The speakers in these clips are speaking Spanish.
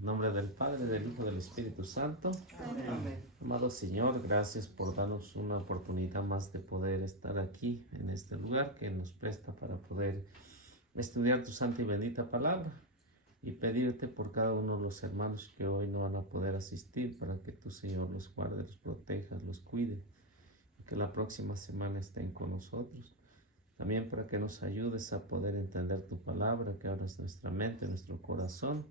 En nombre del Padre, del Hijo, del Espíritu Santo. Amén. Amado Señor, gracias por darnos una oportunidad más de poder estar aquí en este lugar que nos presta para poder estudiar tu santa y bendita palabra y pedirte por cada uno de los hermanos que hoy no van a poder asistir para que tu Señor los guarde, los proteja, los cuide y que la próxima semana estén con nosotros. También para que nos ayudes a poder entender tu palabra, que abras nuestra mente, nuestro corazón,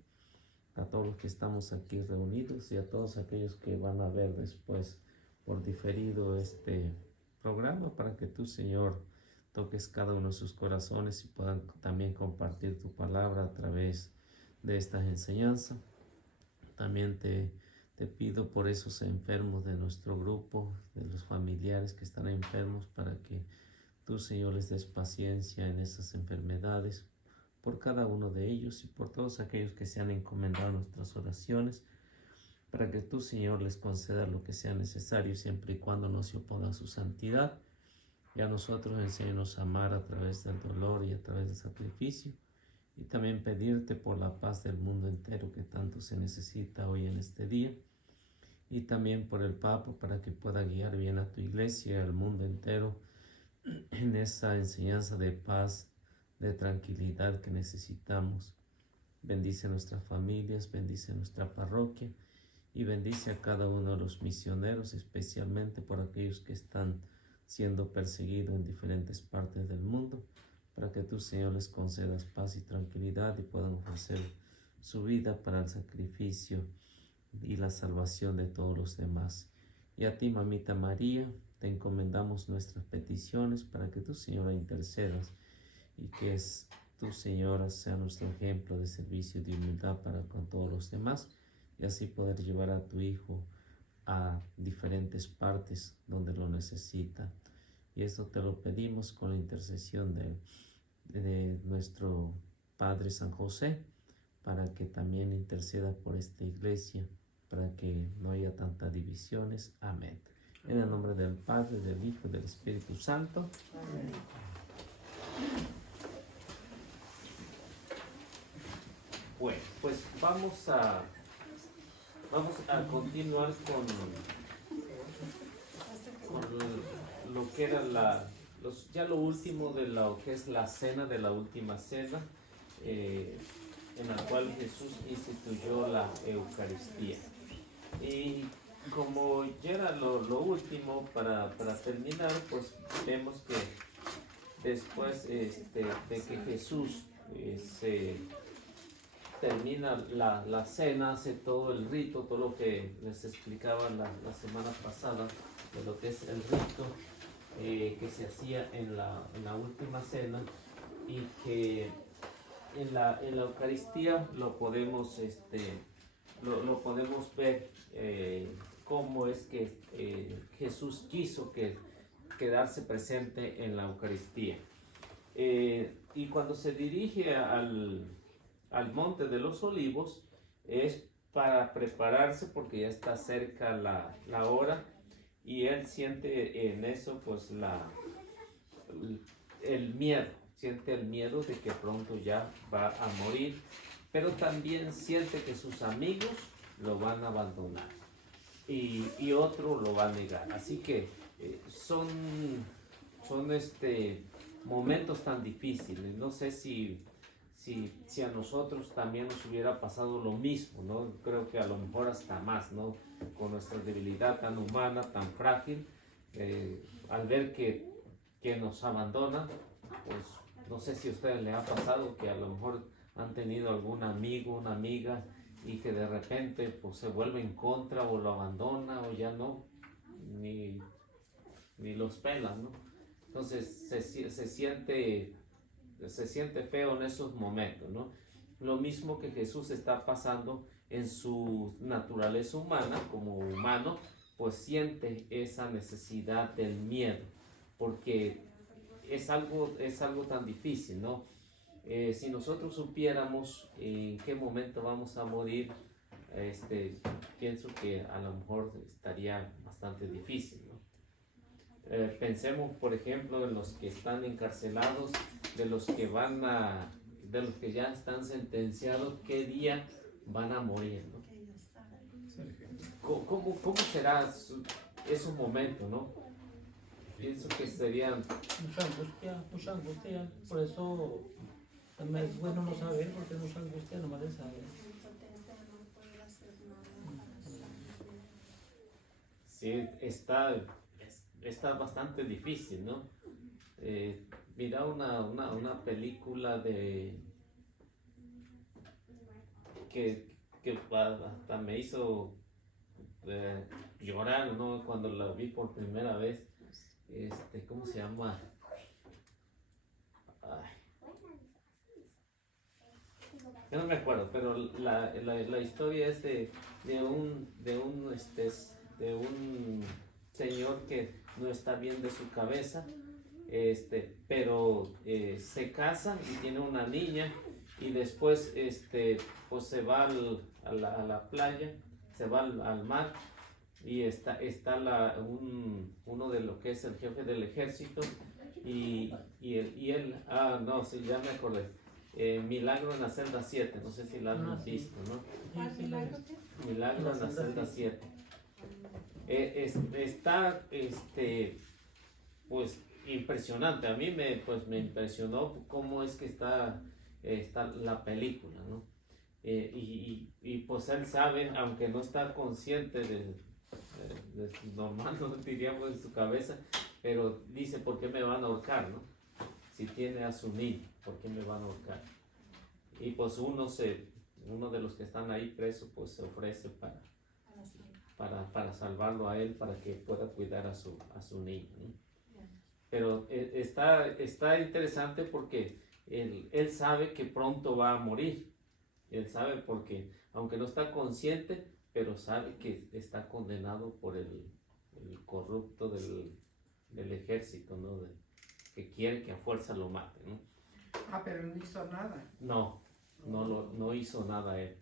a todos los que estamos aquí reunidos y a todos aquellos que van a ver después por diferido este programa, para que tú, Señor, toques cada uno de sus corazones y puedan también compartir tu palabra a través de esta enseñanza. También te pido por esos enfermos de nuestro grupo, de los familiares que están enfermos, para que tú, Señor, les des paciencia en esas enfermedades, por cada uno de ellos y por todos aquellos que se han encomendado nuestras oraciones, para que tú, Señor, les conceda lo que sea necesario, siempre y cuando no se oponga a su santidad. Y a nosotros enséñanos a amar a través del dolor y a través del sacrificio. Y también pedirte por la paz del mundo entero que tanto se necesita hoy en este día. Y también por el Papa, para que pueda guiar bien a tu iglesia y al mundo entero en esa enseñanza de paz, de tranquilidad que necesitamos. Bendice nuestras familias, bendice nuestra parroquia y bendice a cada uno de los misioneros, especialmente por aquellos que están siendo perseguidos en diferentes partes del mundo, para que tú, Señor, les concedas paz y tranquilidad y puedan ofrecer su vida para el sacrificio y la salvación de todos los demás. Y a ti, Mamita María, te encomendamos nuestras peticiones para que tú, Señora, intercedas y que tu, Señora, sea nuestro ejemplo de servicio y de humildad para con todos los demás, y así poder llevar a tu Hijo a diferentes partes donde lo necesita. Y esto te lo pedimos con la intercesión de nuestro Padre San José, para que también interceda por esta iglesia, para que no haya tantas divisiones. Amén. En el nombre del Padre, del Hijo y del Espíritu Santo. Amén. Bueno, pues vamos a continuar con lo que era ya lo último de lo que es la cena de la última cena, en la cual Jesús instituyó la Eucaristía. Y como ya era lo último para terminar, pues vemos que después de que Jesús se termina la cena, hace todo el rito, todo lo que les explicaba la semana pasada de lo que es el rito que se hacía en la última cena, y que en la Eucaristía lo podemos ver cómo es que Jesús quiso quedarse presente en la Eucaristía. Y cuando se dirige al Monte de los Olivos es para prepararse, porque ya está cerca la hora, y él siente en eso pues el miedo, siente el miedo de que pronto ya va a morir, pero también siente que sus amigos lo van a abandonar y otro lo va a negar. Así que son momentos tan difíciles. No sé si a nosotros también nos hubiera pasado lo mismo, ¿no? Creo que a lo mejor hasta más, ¿no? Con nuestra debilidad tan humana, tan frágil, al ver que nos abandona, pues no sé si a ustedes les ha pasado que a lo mejor han tenido algún amigo, una amiga, y que de repente pues se vuelve en contra o lo abandona o ya no, ni los pelan, ¿no? Entonces se siente feo en esos momentos, ¿no? Lo mismo que Jesús está pasando en su naturaleza humana, como humano, pues siente esa necesidad del miedo, porque es algo tan difícil, ¿no? Si nosotros supiéramos en qué momento vamos a morir, pienso que a lo mejor estaría bastante difícil, ¿no? Pensemos, por ejemplo, en los que están encarcelados, de los que ya están sentenciados, qué día van a morir, ¿no? ¿Cómo será esos momentos, no? Pienso que serían... Mucha angustia. Por eso también es bueno no saber, porque es mucha angustia nomás de saber. Sí, está bastante difícil, ¿no? Mira una película que hasta me hizo llorar, ¿no? Cuando la vi por primera vez. ¿Cómo se llama? Ay, yo no me acuerdo, pero la historia es de un señor que no está bien de su cabeza, pero se casa y tiene una niña y después pues se va a la playa, se va al mar y está uno de lo que es el jefe del ejército y él, no, sí, ya me acordé. Milagro en la celda 7, no sé si la han visto, ¿no? Milagro en la celda 7. Está pues impresionante. A mí me impresionó cómo es que está la película, ¿no? Y pues él sabe, aunque no está consciente de normal, no diríamos en su cabeza, pero dice, ¿por qué me van a ahorcar, no? Si tiene a su niño, ¿por qué me van a ahorcar? Y pues uno de los que están ahí presos, pues se ofrece para salvarlo a él, para que pueda cuidar a su niño, ¿no? Pero está interesante porque él sabe que pronto va a morir. Él sabe porque, aunque no está consciente, pero sabe que está condenado por el corrupto del ejército, ¿no? Que quiere que a fuerza lo mate, ¿no? Pero no hizo nada. No hizo nada él.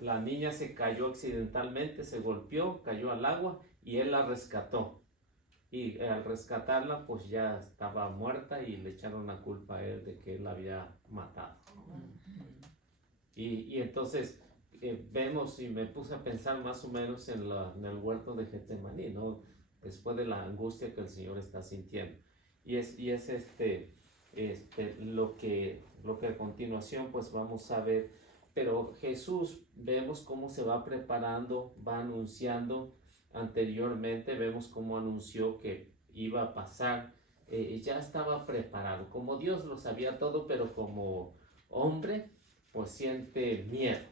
La niña se cayó accidentalmente, se golpeó, cayó al agua y él la rescató. Y al rescatarla, pues ya estaba muerta y le echaron la culpa a él de que él la había matado. Y entonces vemos, y me puse a pensar más o menos en el huerto de Getsemaní, ¿no? Después de la angustia que el Señor está sintiendo. Y es lo que a continuación pues vamos a ver. Pero Jesús, vemos cómo se va preparando, va anunciando. Anteriormente vemos cómo anunció que iba a pasar. Ya estaba preparado. Como Dios lo sabía todo, pero como hombre, pues siente miedo.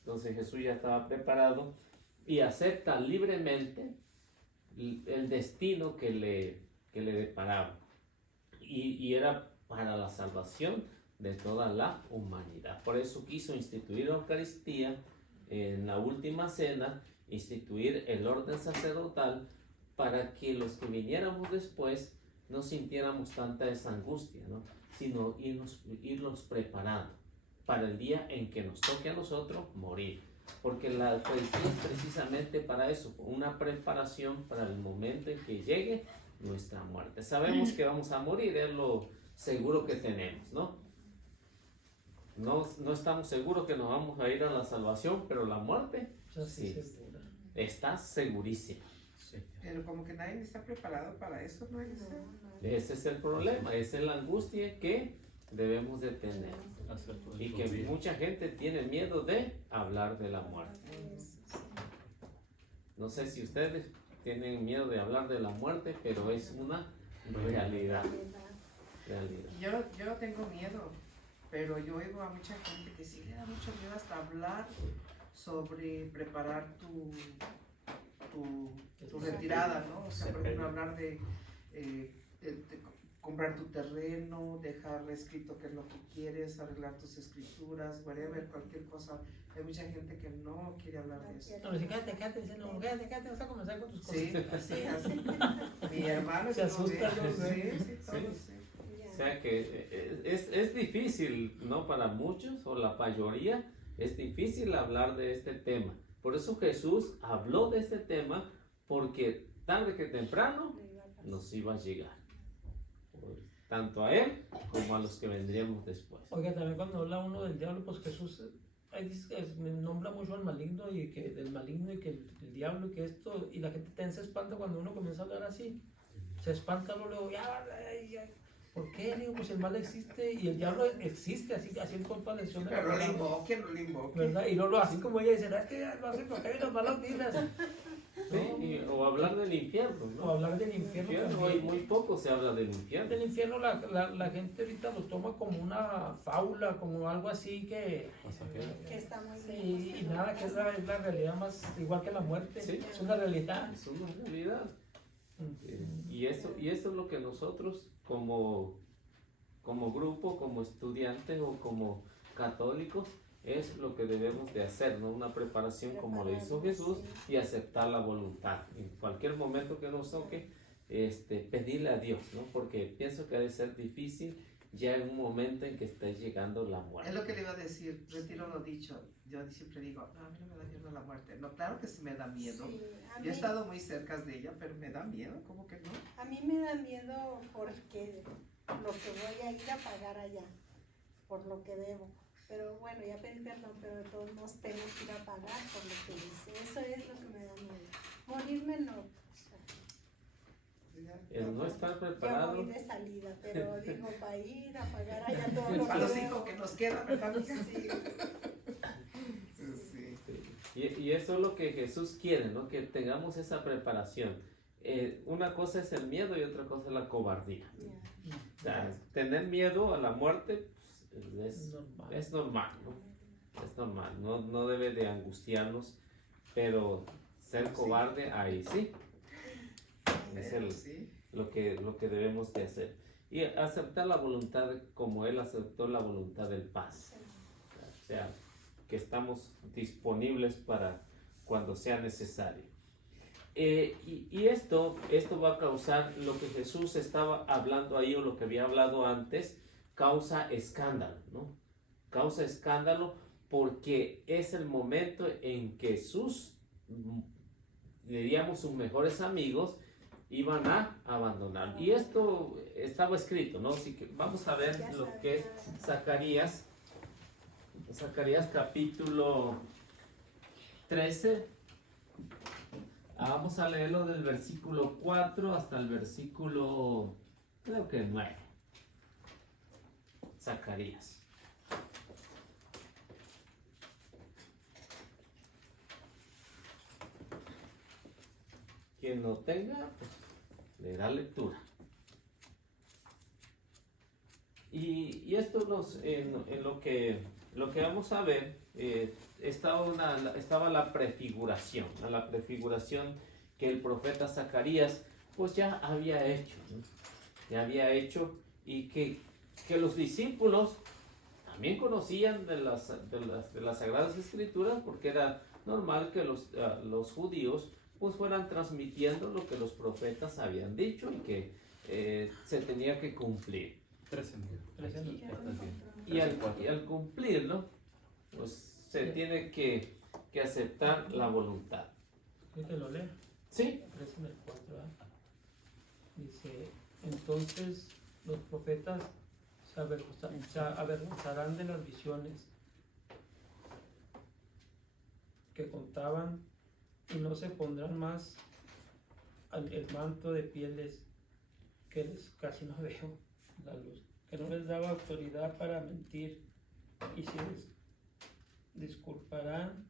Entonces Jesús ya estaba preparado y acepta libremente el destino que le deparaba. Y era para la salvación de toda la humanidad. Por eso quiso instituir la Eucaristía en la última cena, instituir el orden sacerdotal, para que los que viniéramos después no sintiéramos tanta esa angustia, ¿no? Sino irnos preparando para el día en que nos toque a nosotros morir. Porque la Eucaristía es precisamente para eso, una preparación para el momento en que llegue nuestra muerte. Sabemos que vamos a morir, es lo seguro que tenemos, ¿no? No estamos seguros que nos vamos a ir a la salvación, pero la muerte sí, está segurísima. Pero como que nadie está preparado para eso, ¿no? Ese es el problema, esa es la angustia que debemos de tener. Y que mucha gente tiene miedo de hablar de la muerte. No sé si ustedes tienen miedo de hablar de la muerte, pero es una realidad. Yo no tengo miedo, pero yo oigo a mucha gente que sí le da mucho miedo hasta hablar sobre preparar tu retirada, ¿no? O sea, por ejemplo, hablar de comprar tu terreno, dejar escrito qué es lo que quieres, arreglar tus escrituras, whatever, cualquier cosa. Hay mucha gente que no quiere hablar de eso. No, si cállate, vas a comenzar con tus cosas. Sí, así. Mi hermano se asusta, ¿no? Sí, todos, sí. O sea que es difícil, ¿no? Para muchos, o la mayoría, es difícil hablar de este tema. Por eso Jesús habló de este tema, porque tarde que temprano nos iba a llegar. Tanto a él como a los que vendríamos después. Oiga, también cuando habla uno del diablo, pues Jesús ahí dice que me nombra mucho al maligno y que del maligno y que el diablo y que esto, y la gente también se espanta cuando uno comienza a hablar así. Se espanta luego, ya. ¿Por qué? Digo, pues el mal existe y el diablo existe, así en toda lección. Pero no le invoquen, no le invoquen. ¿Verdad? Y luego así como ella dice, es que lo hacen porque hay unas malas vidas. Sí, o hablar del infierno, ¿no? O hablar del infierno Hoy también. muy poco se habla del infierno. Del infierno la gente ahorita lo toma como una fábula, como algo así que está muy sí, y nada, que es la realidad más igual que la muerte. Sí. Es una realidad. Es una realidad. Y eso es lo que nosotros como grupo, como estudiantes o como católicos, es lo que debemos de hacer, ¿no? Una preparación como lo hizo Jesús y aceptar la voluntad. En cualquier momento que nos toque, pedirle a Dios, ¿no? Porque pienso que debe ser difícil ya en un momento en que esté llegando la muerte. Es lo que le iba a decir, retiro lo dicho. Yo siempre digo, no, a mí no me da miedo la muerte. No, claro que sí me da miedo. Sí, Yo he estado muy cerca de ella, pero me da miedo, ¿cómo que no? a mí me da miedo porque lo que voy a ir a pagar allá, por lo que debo. Pero bueno, ya pedí perdón, pero de todos modos tengo que ir a pagar por lo que hice. Eso es lo que me da miedo. Morirme no. O sea, El no estar ya preparado. voy de salida, pero digo, para ir a pagar allá todo lo Para que los debo. 5 que nos quedan, ¿verdad? Sí. Sí. Y eso es lo que Jesús quiere, ¿no? Que tengamos esa preparación. Una cosa es el miedo y otra cosa es la cobardía. Ya. O sea, tener miedo a la muerte pues, Normal. es normal, ¿no? Es normal, no debe de angustiarnos, pero ser cobarde, ahí sí, es Pero sí. lo que debemos de hacer. Y aceptar la voluntad como Él aceptó la voluntad del Padre. O sea, que estamos disponibles para cuando sea necesario. Y esto va a causar lo que Jesús estaba hablando ahí o lo que había hablado antes, causa escándalo, ¿no? Causa escándalo porque es el momento en que sus, diríamos, sus mejores amigos iban a abandonar. Y esto estaba escrito, ¿no? Así que vamos a ver lo que es Zacarías capítulo 13. Vamos a leerlo del versículo 4 hasta el versículo, creo que 9. Zacarías. Quien no tenga, pues leerá lectura. Y esto en lo que vamos a ver, estaba la prefiguración, ¿no? La prefiguración que el profeta Zacarías pues ya había hecho, ¿no? Ya había hecho, y que los discípulos también conocían de las Sagradas Escrituras, porque era normal que los judíos pues fueran transmitiendo lo que los profetas habían dicho y que se tenía que cumplir. 13 Y al cumplirlo, pues se tiene que aceptar la voluntad. ¿Quieres que lo lea? ¿Sí? Aparece en el 4, ¿verdad? Dice, entonces los profetas se avergonzarán de las visiones que contaban y no se pondrán más el manto de pieles que casi no veo la luz, que no les daba autoridad para mentir, y si disculparán,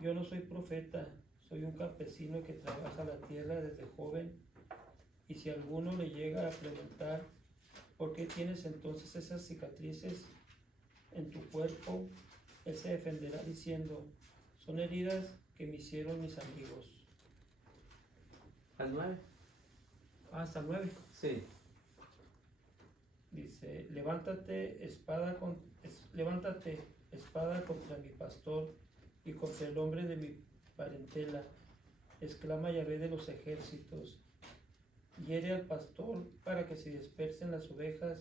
yo no soy profeta, soy un campesino que trabaja la tierra desde joven, y si alguno le llega a preguntar ¿por qué tienes entonces esas cicatrices en tu cuerpo? Él se defenderá diciendo, son heridas que me hicieron mis amigos. ¿Al 9? Hasta el 9. Sí. Dice, levántate espada contra mi pastor y contra el hombre de mi parentela, exclama Yahvé de los ejércitos. Hiere al pastor para que se dispersen las ovejas,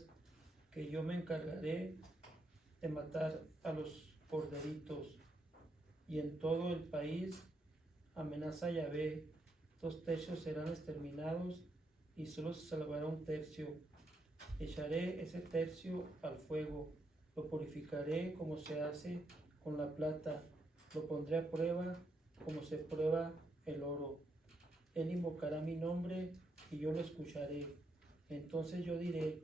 que yo me encargaré de matar a los corderitos. Y en todo el país amenaza Yahvé, 2/3 serán exterminados y solo se salvará 1/3. Echaré ese tercio al fuego, lo purificaré como se hace con la plata, lo pondré a prueba como se prueba el oro. Él invocará mi nombre y yo lo escucharé. Entonces yo diré,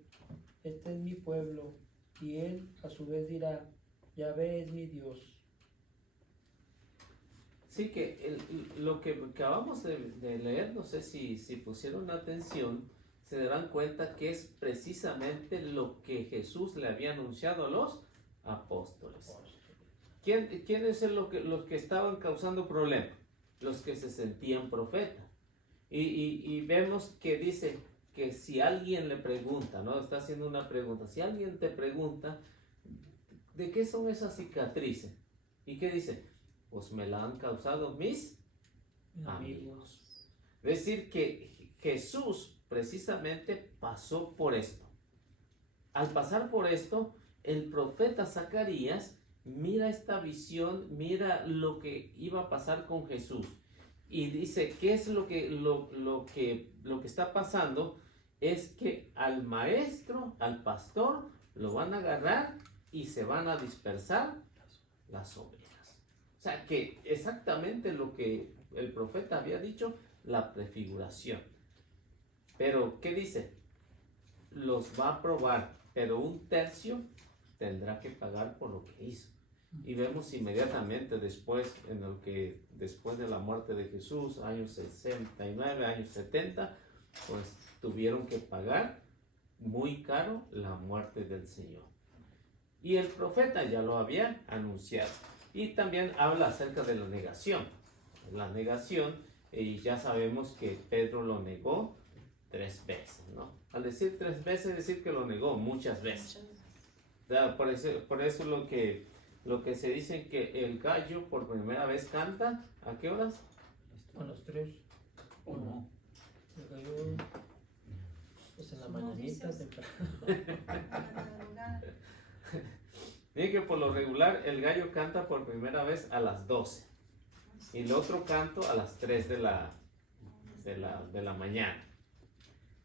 este es mi pueblo, y él a su vez dirá, Yahvé es mi Dios. Sí, que lo que acabamos de leer, no sé si pusieron atención, se darán cuenta que es precisamente lo que Jesús le había anunciado a los apóstoles. ¿Quiénes son los que estaban causando problemas? Los que se sentían profetas. Y vemos que dice que si alguien le pregunta, ¿no? Está haciendo una pregunta. Si alguien te pregunta, ¿de qué son esas cicatrices? ¿Y qué dice? Pues me la han causado mis amigos. Es decir, que Jesús precisamente pasó por esto. Al pasar por esto, el profeta Zacarías mira esta visión, mira lo que iba a pasar con Jesús. Y dice, ¿qué es lo que está pasando? Es que al maestro, al pastor, lo van a agarrar y se van a dispersar las ovejas. O sea, que exactamente lo que el profeta había dicho, la prefiguración. Pero, ¿qué dice? Los va a probar, pero 1/3 tendrá que pagar por lo que hizo. Y vemos inmediatamente después de la muerte de Jesús, años 69, años 70, pues tuvieron que pagar muy caro la muerte del Señor. Y el profeta ya lo había anunciado. Y también habla acerca de la negación. La negación, y ya sabemos que Pedro lo negó 3 veces, ¿no? Al decir 3 veces, decir que lo negó muchas veces. Por eso lo que se dice que el gallo por primera vez canta, ¿a qué horas? A los 3. ¿O no? El gallo, pues en la mañanita. Dice que por lo regular el gallo canta por primera vez a las 12 y el otro canto a las 3 de la mañana.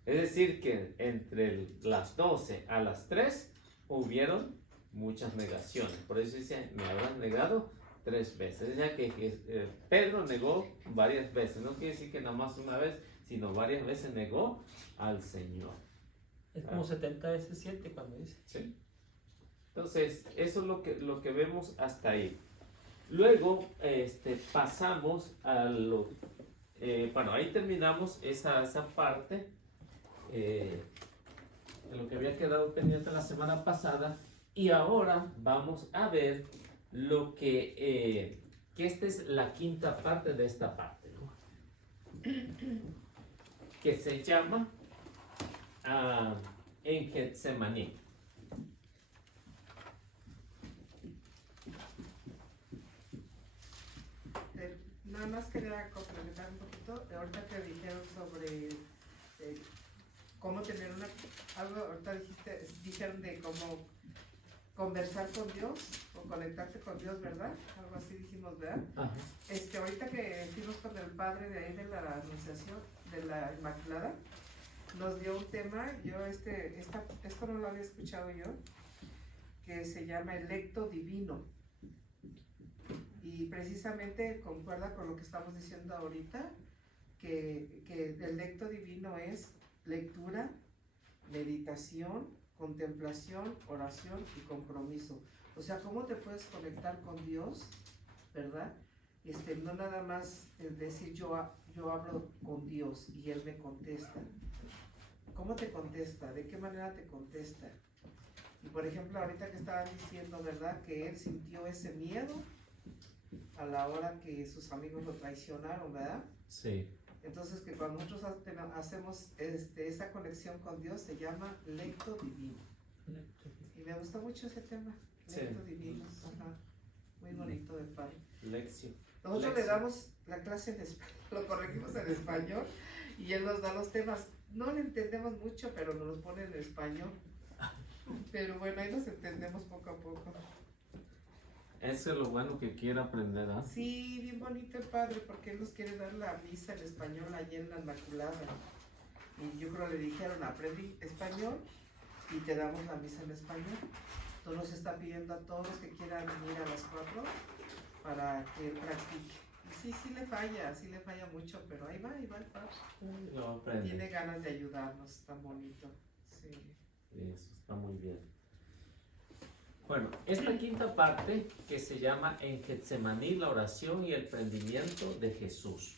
Es decir que entre las 12 a las 3 hubieron muchas negaciones. Por eso dice, me habrán negado 3 veces. Ya que Pedro negó varias veces. No quiere decir que nada más una vez, sino varias veces negó al Señor. Es como 70 veces 7 cuando dice. Sí. Entonces, eso es lo que vemos hasta ahí. Luego, pasamos a lo... bueno, ahí terminamos esa parte. De lo que había quedado pendiente la semana pasada. Y ahora vamos a ver lo que esta es la quinta parte de esta parte, ¿no? Que se llama en Getsemaní. Nada más quería complementar un poquito, ahorita que dijeron sobre cómo tener ahorita dijeron de cómo conversar con Dios o conectarte con Dios, ¿verdad? Algo así dijimos, ¿verdad? Ajá. Ahorita que fuimos con el padre de ahí de la Anunciación, de la Inmaculada, nos dio un tema, esto no lo había escuchado yo, que se llama electo divino. Y precisamente concuerda con lo que estamos diciendo ahorita, que el electo divino es lectura, meditación, contemplación, oración y compromiso. O sea, ¿cómo te puedes conectar con Dios, verdad? No nada más decir yo hablo con Dios y Él me contesta. ¿Cómo te contesta? ¿De qué manera te contesta? Y por ejemplo, ahorita que estaban diciendo, ¿verdad? Que él sintió ese miedo a la hora que sus amigos lo traicionaron, ¿verdad? Sí. Entonces que cuando nosotros hacemos esa conexión con Dios se llama lecto divino. Y me gustó mucho ese tema, lecto divino. Ajá. Muy bonito del padre. Lección. Nosotros le damos la clase en español, lo corregimos en español y él nos da los temas. No le entendemos mucho, pero nos los pone en español. Pero bueno, ahí nos entendemos poco a poco. Eso es lo bueno que quiere aprender, ¿ah? Sí, bien bonito el padre, porque él nos quiere dar la misa en español allí en la Inmaculada. Y yo creo que le dijeron, aprendí español y te damos la misa en español. Entonces nos está pidiendo a todos los que quieran ir a las 4 para que practique. Y sí le falla mucho, pero ahí va el Pablo. Lo aprende. Tiene ganas de ayudarnos, tan bonito. Sí. Eso está muy bien. Bueno, esta quinta parte que se llama en Getsemaní, la oración y el prendimiento de Jesús.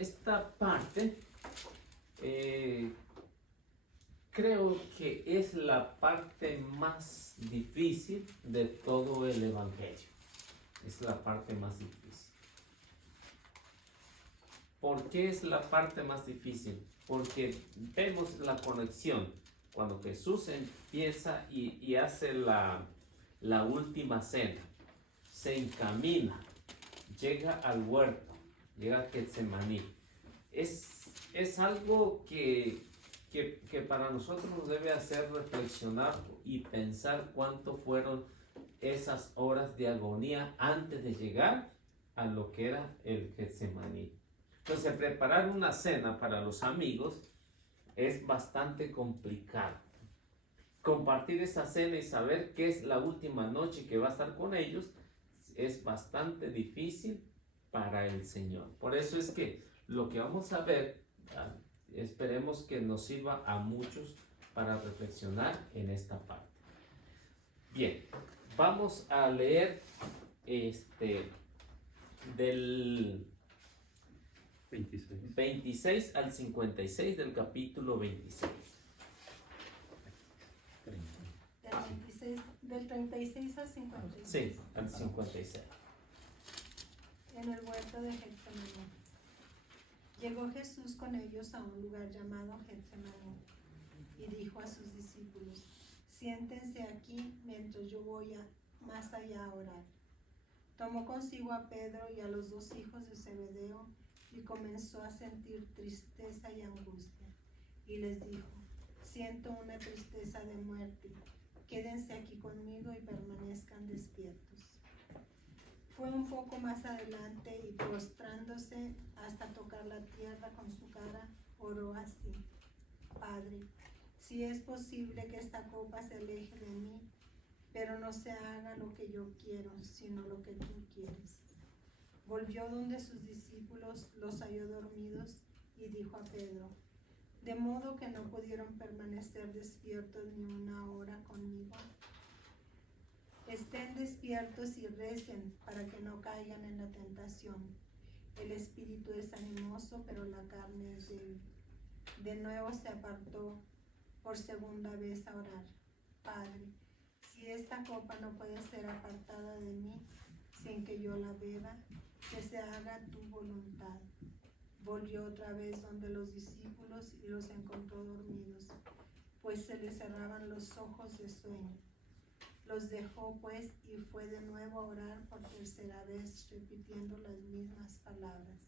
Esta parte creo que es la parte más difícil de todo el Evangelio. Es la parte más difícil. ¿Por qué es la parte más difícil? Porque vemos la conexión. Cuando Jesús empieza y hace la última cena, se encamina, llega al huerto, llega a Getsemaní. Es algo que para nosotros nos debe hacer reflexionar y pensar cuánto fueron esas horas de agonía antes de llegar a lo que era el Getsemaní. Entonces, preparar una cena para los amigos es bastante complicado. Compartir esa cena y saber que es la última noche que va a estar con ellos es bastante difícil para el Señor. Por eso es que lo que vamos a ver, esperemos que nos sirva a muchos para reflexionar en esta parte. Bien, vamos a leer del 26 al 56 del capítulo 26. Del 36 al 56. Sí, al 56. En el huerto de Getsemaní. Llegó Jesús con ellos a un lugar llamado Getsemaní y dijo a sus discípulos: siéntense aquí mientras yo voy más allá a orar. Tomó consigo a Pedro y a los 2 hijos de Zebedeo y comenzó a sentir tristeza y angustia. Y les dijo: siento una tristeza de muerte, quédense aquí conmigo y permanezcan despiertos. Fue un poco más adelante y postrándose hasta tocar la tierra con su cara, oró así: Padre, si es posible que esta copa se aleje de mí, pero no se haga lo que yo quiero, sino lo que tú quieres. Volvió donde sus discípulos, los halló dormidos y dijo a Pedro: ¿de modo que no pudieron permanecer despiertos ni una hora conmigo? Estén despiertos y recen para que no caigan en la tentación. El espíritu es animoso, pero la carne es débil. De nuevo se apartó por segunda vez a orar: Padre, si esta copa no puede ser apartada de mí sin que yo la beba, que se haga tu voluntad. Volvió otra vez donde los discípulos y los encontró dormidos, pues se les cerraban los ojos de sueño. Los dejó pues y fue de nuevo a orar por tercera vez, repitiendo las mismas palabras.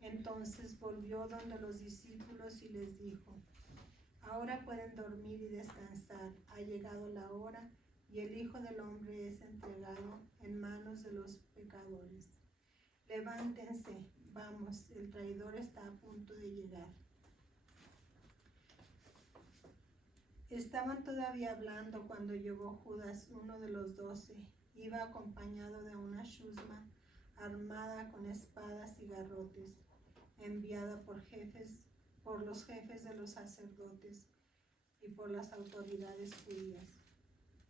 Entonces volvió donde los discípulos y les dijo: ahora pueden dormir y descansar, ha llegado la hora y el Hijo del Hombre es entregado en manos de los pecadores. Levántense, vamos, el traidor está a punto de llegar. Estaban todavía hablando cuando llegó Judas, uno de los 12. Iba acompañado de una chusma armada con espadas y garrotes, enviada por los jefes de los sacerdotes y por las autoridades judías.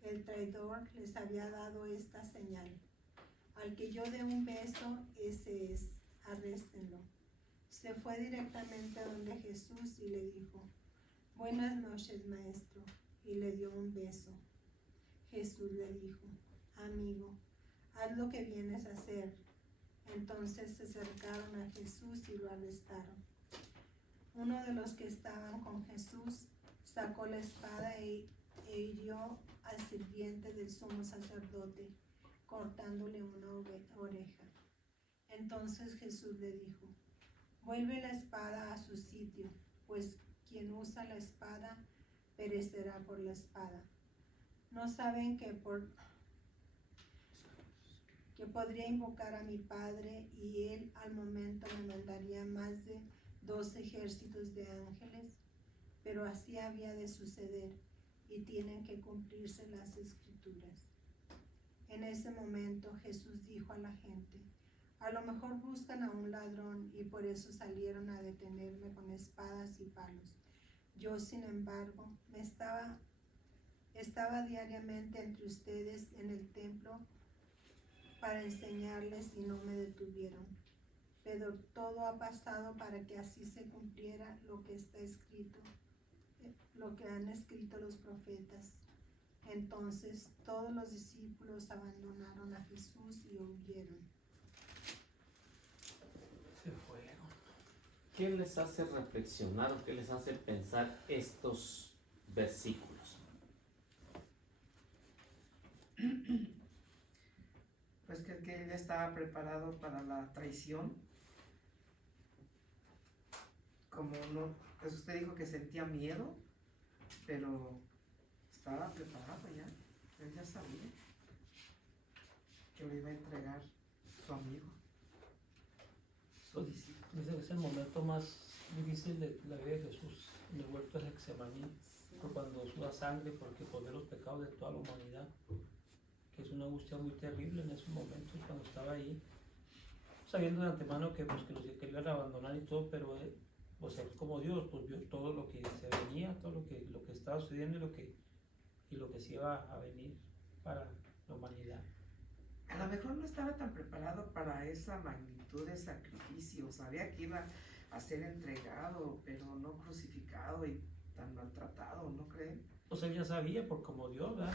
El traidor les había dado esta señal: al que yo dé un beso, ese es, arréstenlo. Se fue directamente a donde Jesús y le dijo: buenas noches, maestro, y le dio un beso. Jesús le dijo: amigo, haz lo que vienes a hacer. Entonces se acercaron a Jesús y lo arrestaron. Uno de los que estaban con Jesús sacó la espada e hirió al sirviente del sumo sacerdote, cortándole una oreja. Entonces Jesús le dijo: vuelve la espada a su sitio, pues quien usa la espada perecerá por la espada. ¿No saben que podría invocar a mi Padre y él al momento me mandaría más de 2 ejércitos de ángeles? pero así había de suceder y tienen que cumplirse las Escrituras. En ese momento Jesús dijo a la gente: a lo mejor buscan a un ladrón y por eso salieron a detenerme con espadas y palos. Yo, sin embargo, estaba diariamente entre ustedes en el templo para enseñarles y no me detuvieron. Pero todo ha pasado para que así se cumpliera lo que está escrito, lo que han escrito los profetas. Entonces todos los discípulos abandonaron a Jesús y huyeron. Se fueron. ¿Qué les hace reflexionar o qué les hace pensar estos versículos? Pues que él ya estaba preparado para la traición. Como no, pues usted dijo que sentía miedo, pero estaba preparado ya. Él ya sabía que le iba a entregar su amigo, su discípulo. Dice que es el momento más difícil de la vida de Jesús, en el huerto de Getsemaní, cuando suda sangre porque por ver los pecados de toda la humanidad, que es una angustia muy terrible en esos momentos cuando estaba ahí, sabiendo de antemano que, pues, que los querían abandonar y todo, pero pues él como Dios pues vio todo lo que se venía, todo lo que estaba sucediendo y lo que se iba a venir para la humanidad. A lo mejor no estaba tan preparado para esa magnitud de sacrificio, sabía que iba a ser entregado, pero no crucificado y tan maltratado, ¿no creen? Pues él ya sabía por como Dios, ¿verdad?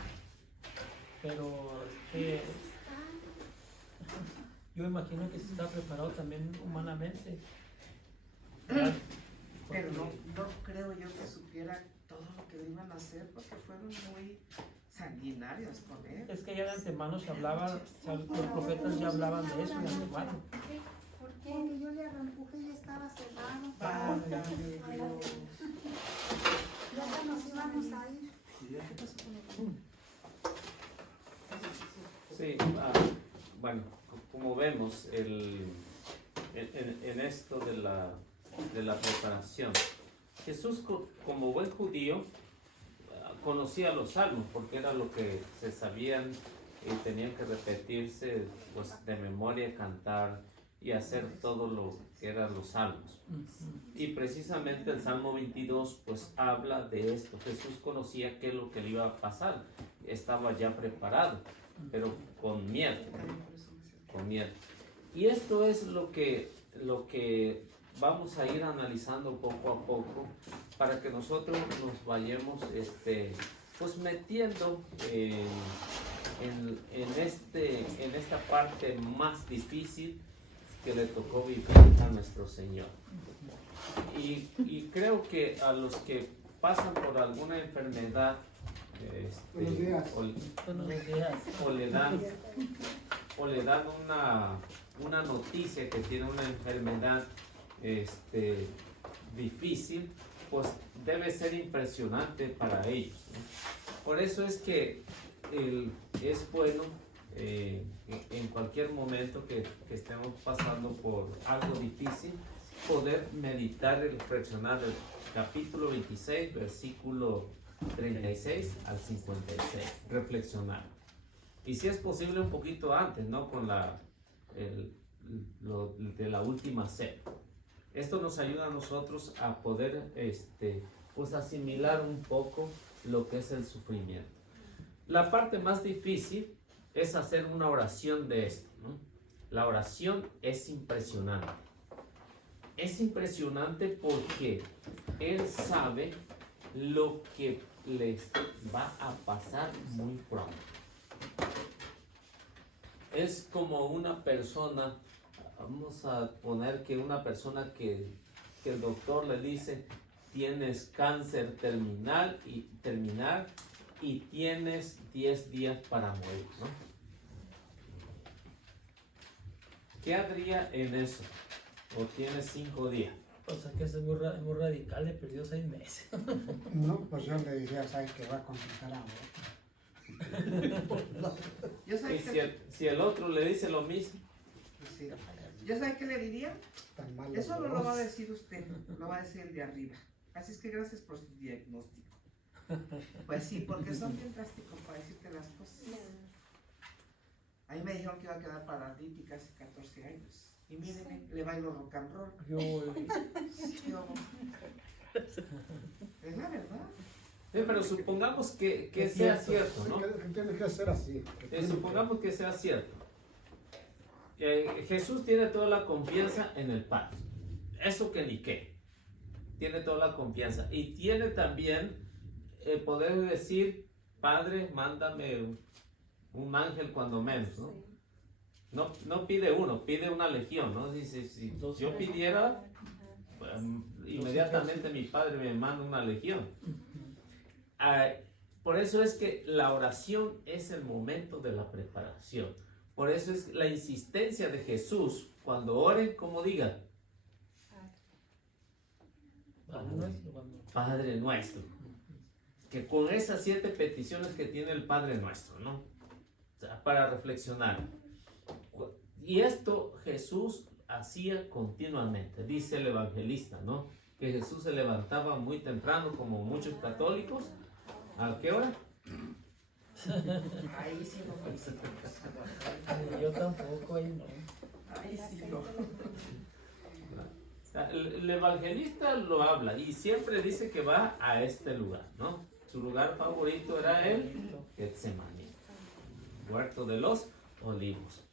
Pero yo imagino que se está preparado también humanamente, ¿verdad? Pero no creo yo que supiera todo lo que le iban a hacer, porque fueron muy sanguinarios con él. Es que ya de antemano se hablaba, los profetas ya hablaban de eso de antemano. Porque yo le empujé y estaba cerrado. Válgame Dios. Ya nos íbamos a ir. Sí, bueno, como vemos en esto de la preparación, Jesús como buen judío conocía los salmos porque era lo que se sabían y tenían que repetirse pues de memoria, cantar y hacer todo lo que eran los salmos. Y precisamente el Salmo 22 pues habla de esto. Jesús conocía qué es lo que le iba a pasar, estaba ya preparado, pero con miedo. Y esto es lo que vamos a ir analizando poco a poco para que nosotros nos vayamos pues metiendo en esta parte más difícil que le tocó vivir a nuestro Señor. Y creo que a los que pasan por alguna enfermedad o le dan una noticia que tiene una enfermedad difícil, pues debe ser impresionante para ellos, ¿no? Por eso es que es bueno en cualquier momento que estemos pasando por algo difícil, poder meditar y reflexionar el capítulo 26, versículo 36 al 56, reflexionar. Y si es posible un poquito antes, ¿no? Con lo de la última cena. Esto nos ayuda a nosotros a poder pues asimilar un poco lo que es el sufrimiento. La parte más difícil es hacer una oración de esto, ¿no? La oración es impresionante. Es impresionante porque Él sabe lo que les va a pasar muy pronto. Es como una persona, vamos a poner que una persona que el doctor le dice: tienes cáncer terminal y tienes 10 días para morir, ¿no? ¿Qué haría en eso? ¿O tienes 5 días? O sea que es muy radical, le perdió 6 meses. No, pues yo le diría, ¿sabes que va a complicar a otro? Yo sé Y que, si el otro le dice lo mismo, sí. Yo sé qué le diría. Tan mal Eso no los lo va a dos. decir usted, lo va a decir el de arriba. Así es que gracias por su diagnóstico. Pues sí, porque son bien drásticos para decirte las cosas. A mí me dijeron que iba a quedar paralítica hace 14 años. Y mírenme, le bailo rock and roll. Sí, yo. Es la verdad. Pero supongamos que sea cierto, ¿no? Que tiene que ser así. Supongamos que sea cierto. Jesús tiene toda la confianza en el Padre. Eso que ni qué. Tiene toda la confianza. Y tiene también el poder de decir, Padre, mándame un ángel cuando menos, ¿no? No pide uno, pide una legión, ¿no? Dice, si yo pidiera, inmediatamente mi Padre me manda una legión. Por eso es que la oración es el momento de la preparación. Por eso es la insistencia de Jesús cuando oren, como diga, Padre nuestro. Que con esas 7 peticiones que tiene el Padre nuestro, ¿no? O sea, para reflexionar. Y esto Jesús hacía continuamente, dice el evangelista, ¿no? Que Jesús se levantaba muy temprano, como muchos católicos. ¿A qué hora? Ahí sí no felicito. Yo tampoco, ahí no. Ahí sí no. El evangelista lo habla y siempre dice que va a este lugar, ¿no? Su lugar favorito era el Getsemaní, huerto de los olivos.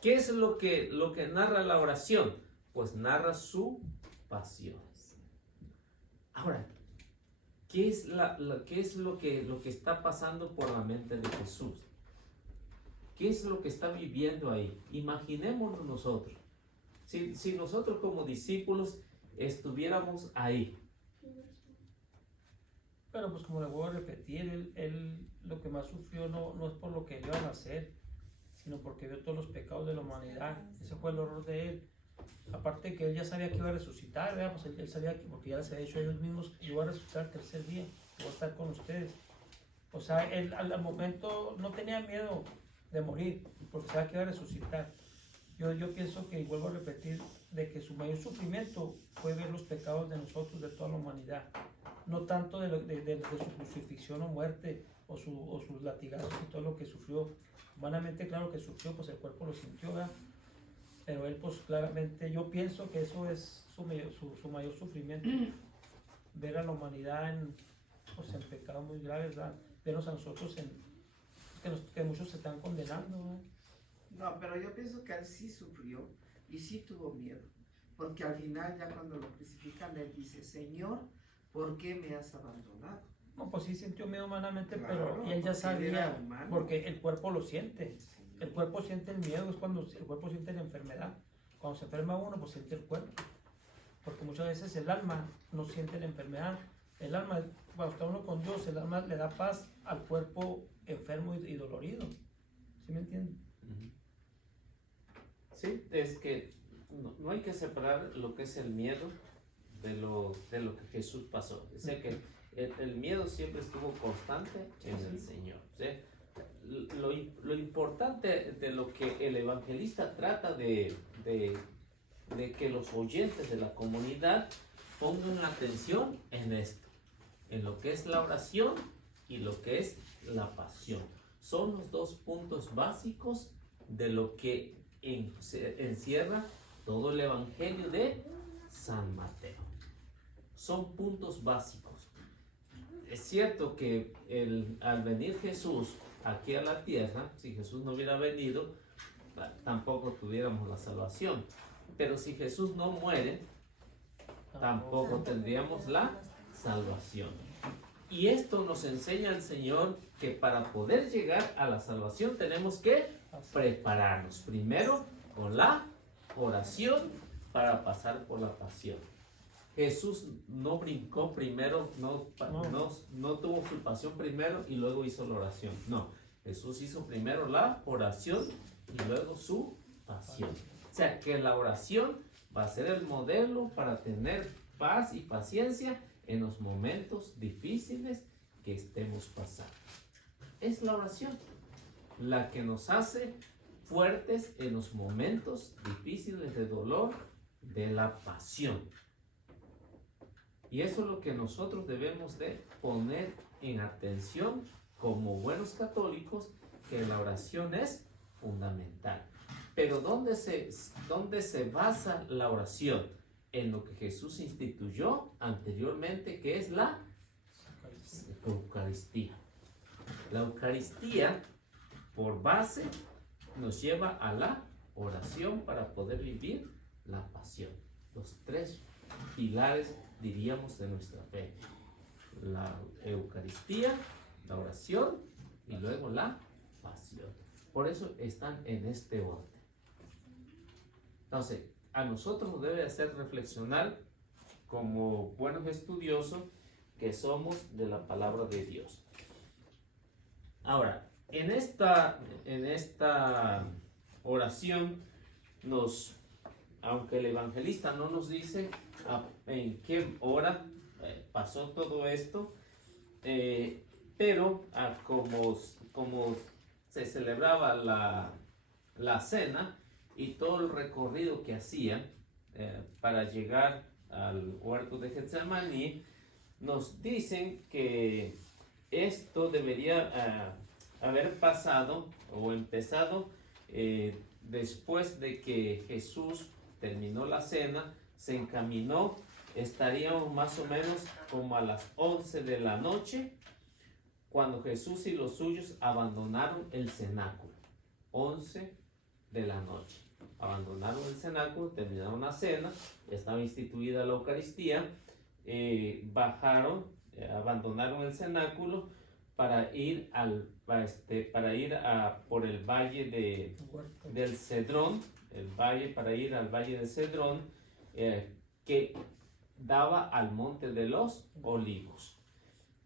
¿Qué es lo que narra la oración? Pues narra su pasión. Ahora, ¿qué es lo que está pasando por la mente de Jesús? ¿Qué es lo que está viviendo ahí? Imaginémonos nosotros. Si nosotros como discípulos estuviéramos ahí. Pero pues como le voy a repetir, él lo que más sufrió no es por lo que iban a hacer, sino porque vio todos los pecados de la humanidad. Ese fue el horror de él. Aparte que él ya sabía que iba a resucitar, ¿verdad? Pues él sabía que, porque ya les había dicho a ellos mismos, yo voy a resucitar el tercer día, voy a estar con ustedes. O sea, él al momento no tenía miedo de morir, porque sabía que iba a resucitar. Yo pienso que, y vuelvo a repetir, de que su mayor sufrimiento fue ver los pecados de nosotros, de toda la humanidad. No tanto de su crucifixión o muerte, o sus latigazos y todo lo que sufrió. Humanamente, claro que sufrió, pues el cuerpo lo sintió, ¿verdad? Pero él, pues claramente, yo pienso que eso es su mayor sufrimiento. Ver a la humanidad en pecados muy graves, ¿verdad? Vernos a nosotros que muchos se están condenando, ¿verdad? No, pero yo pienso que él sí sufrió y sí tuvo miedo. Porque al final, ya cuando lo crucifican, él dice, Señor, ¿por qué me has abandonado? No, pues sí sintió miedo humanamente, Claro, pero él ya porque él era sabía, humano. porque el cuerpo lo siente. Sí. El cuerpo siente el miedo, es cuando el cuerpo siente la enfermedad. Cuando se enferma uno, pues siente el cuerpo. Porque muchas veces el alma no siente la enfermedad. El alma, cuando está uno con Dios, el alma le da paz al cuerpo enfermo y dolorido. ¿Sí me entienden? Sí, es que no hay que separar lo que es el miedo de lo que Jesús pasó. O sea que el miedo siempre estuvo constante en el Señor. ¿Sí? Lo importante de lo que el evangelista trata de que los oyentes de la comunidad pongan la atención en esto, en lo que es la oración y lo que es la pasión. Son los 2 puntos básicos de lo que encierra todo el evangelio de San Mateo. Son puntos básicos. Es cierto que al venir Jesús aquí a la tierra, si Jesús no hubiera venido, tampoco tuviéramos la salvación. Pero si Jesús no muere, tampoco tendríamos la salvación. Y esto nos enseña el Señor que para poder llegar a la salvación tenemos que prepararnos primero con la oración para pasar por la pasión. Jesús no brincó primero, no tuvo su pasión primero y luego hizo la oración. No, Jesús hizo primero la oración y luego su pasión. O sea que la oración va a ser el modelo para tener paz y paciencia en los momentos difíciles que estemos pasando. Es la oración la que nos hace fuertes en los momentos difíciles de dolor de la pasión. Y eso es lo que nosotros debemos de poner en atención como buenos católicos, que la oración es fundamental. Pero ¿dónde se basa la oración? En lo que Jesús instituyó anteriormente, que es la Eucaristía. La Eucaristía, por base, nos lleva a la oración para poder vivir la pasión. Los tres pilares, diríamos, de nuestra fe: la Eucaristía, la oración y luego la pasión. Por eso están en este orden. Entonces, a nosotros nos debe hacer reflexionar como buenos estudiosos que somos de la palabra de Dios. Ahora, en esta oración aunque el evangelista no nos dice en qué hora pasó todo esto, pero como se celebraba la cena y todo el recorrido que hacían para llegar al huerto de Getsemaní, nos dicen que esto debería haber pasado o empezado después de que Jesús terminó la cena, se encaminó, estaríamos más o menos como a las 11 de la noche, cuando Jesús y los suyos abandonaron el cenáculo. 11 de la noche. Abandonaron el cenáculo, terminaron la cena, estaba instituida la Eucaristía, bajaron, abandonaron el cenáculo para ir por el valle del Cedrón, para ir al valle del Cedrón, que daba al monte de los Olivos,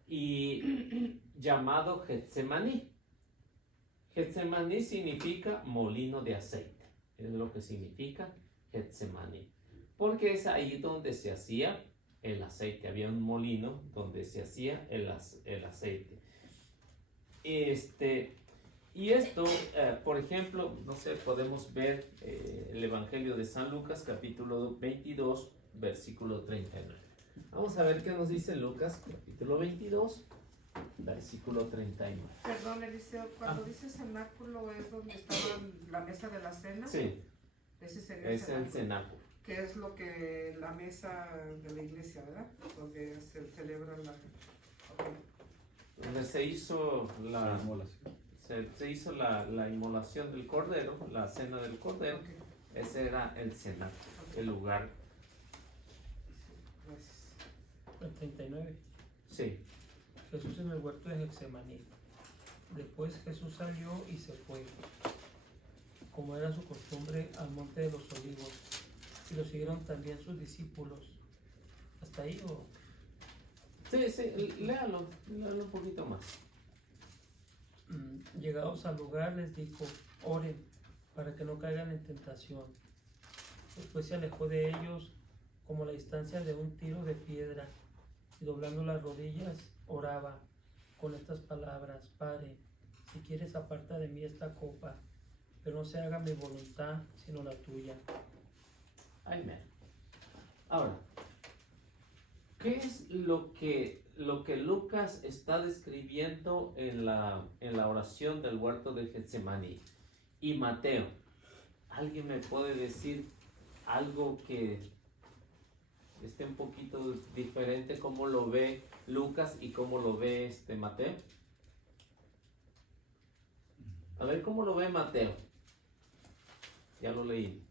y llamado Getsemaní. Getsemaní significa molino de aceite, es lo que significa Getsemaní, porque es ahí donde se hacía el aceite. Había un molino donde se hacía el aceite. Y esto, por ejemplo, no sé, podemos ver el Evangelio de San Lucas, capítulo 22, versículo 39. Vamos a ver qué nos dice Lucas, capítulo 22, versículo 39. Perdón, Eliseo, cuando dice cenáculo es donde estaba la mesa de la cena. Sí, Ese sería es el cenáculo. que es lo que la mesa de la iglesia, ¿verdad? Donde se celebra la... Okay. Donde se hizo se hizo la inmolación del cordero, la cena del cordero. Okay. Ese era el cenáculo, el lugar. Gracias. El 39. Sí, Jesús en el huerto de Getsemaní. Después Jesús salió y se fue, como era su costumbre, al monte de los Olivos, y lo siguieron también sus discípulos. ¿Hasta ahí o...? sí, léalo un poquito más. Llegados al lugar les dijo: oren para que no caigan en tentación. Después se alejó de ellos como a la distancia de un tiro de piedra, y doblando las rodillas oraba con estas palabras: Padre, si quieres, aparta de mí esta copa, pero no se haga mi voluntad sino la tuya. Amén. Ahora, ¿qué es lo que Lucas está describiendo en la oración del huerto de Getsemaní? Y Mateo, ¿alguien me puede decir algo que esté un poquito diferente, cómo lo ve Lucas y cómo lo ve Mateo? A ver, ¿cómo lo ve Mateo? Ya lo leí.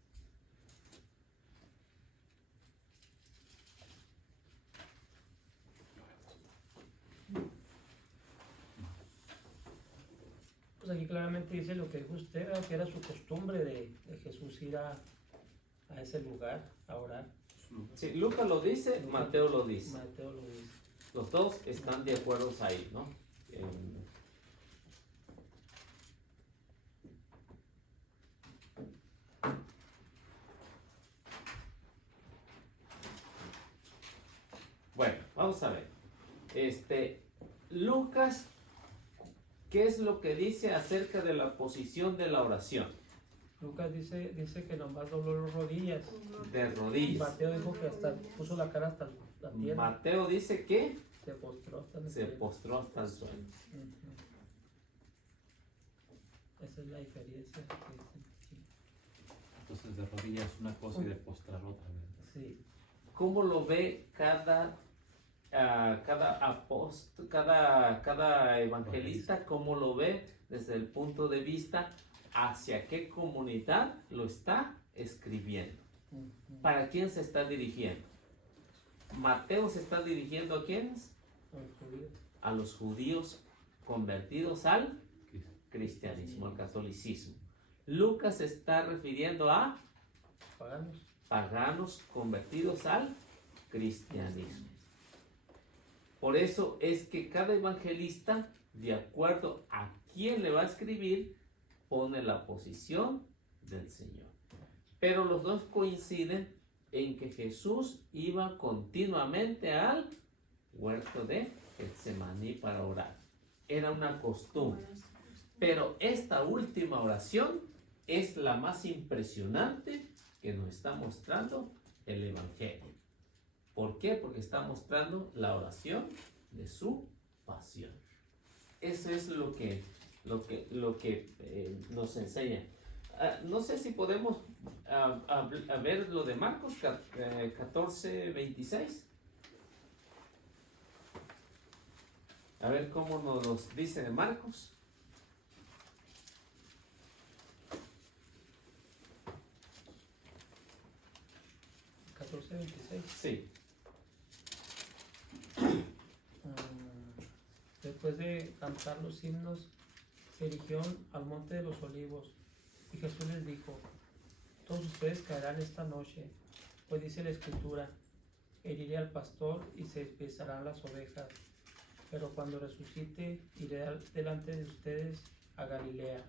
Pues aquí claramente dice lo que dijo usted, ¿verdad? Que era su costumbre de Jesús ir a ese lugar a orar. Sí, Lucas lo dice, Mateo lo dice. Mateo lo dice. Los dos están de acuerdo ahí, ¿no? Bueno, vamos a ver. Lucas, ¿qué es lo que dice acerca de la posición de la oración? Lucas dice que nomás dobló las rodillas. De rodillas. Mateo dijo que hasta puso la cara hasta la tierra. Mateo dice que Se postró hasta el se suelo. postró hasta el suelo. Ujú. Esa es la diferencia que dicen aquí. Entonces de rodillas una cosa y de postrar otra. ¿Verdad? Sí. ¿Cómo lo ve cada evangelista? ¿Cómo lo ve desde el punto de vista hacia qué comunidad lo está escribiendo? Ujú. ¿Para quién se está dirigiendo? Mateo se está dirigiendo ¿a quiénes? Los judíos. A los judíos convertidos al cristianismo, al catolicismo. Lucas se está refiriendo a Paganos. paganos convertidos al cristianismo. Por eso es que cada evangelista, de acuerdo a quién le va a escribir, pone la posición del Señor. Pero los dos coinciden en que Jesús iba continuamente al huerto de Getsemaní para orar. Era una costumbre. Pero esta última oración es la más impresionante que nos está mostrando el Evangelio. ¿Por qué? Porque está mostrando la oración de su pasión. Eso es lo que nos enseña. No sé si podemos a ver lo de Marcos 14, 26. A ver cómo nos dice de Marcos. 14:26. Sí. Después de cantar los himnos, se dirigieron al monte de los olivos. Y Jesús les dijo: todos ustedes caerán esta noche, pues dice la Escritura: heriré al pastor y se dispersarán las ovejas. Pero cuando resucite, iré delante de ustedes a Galilea.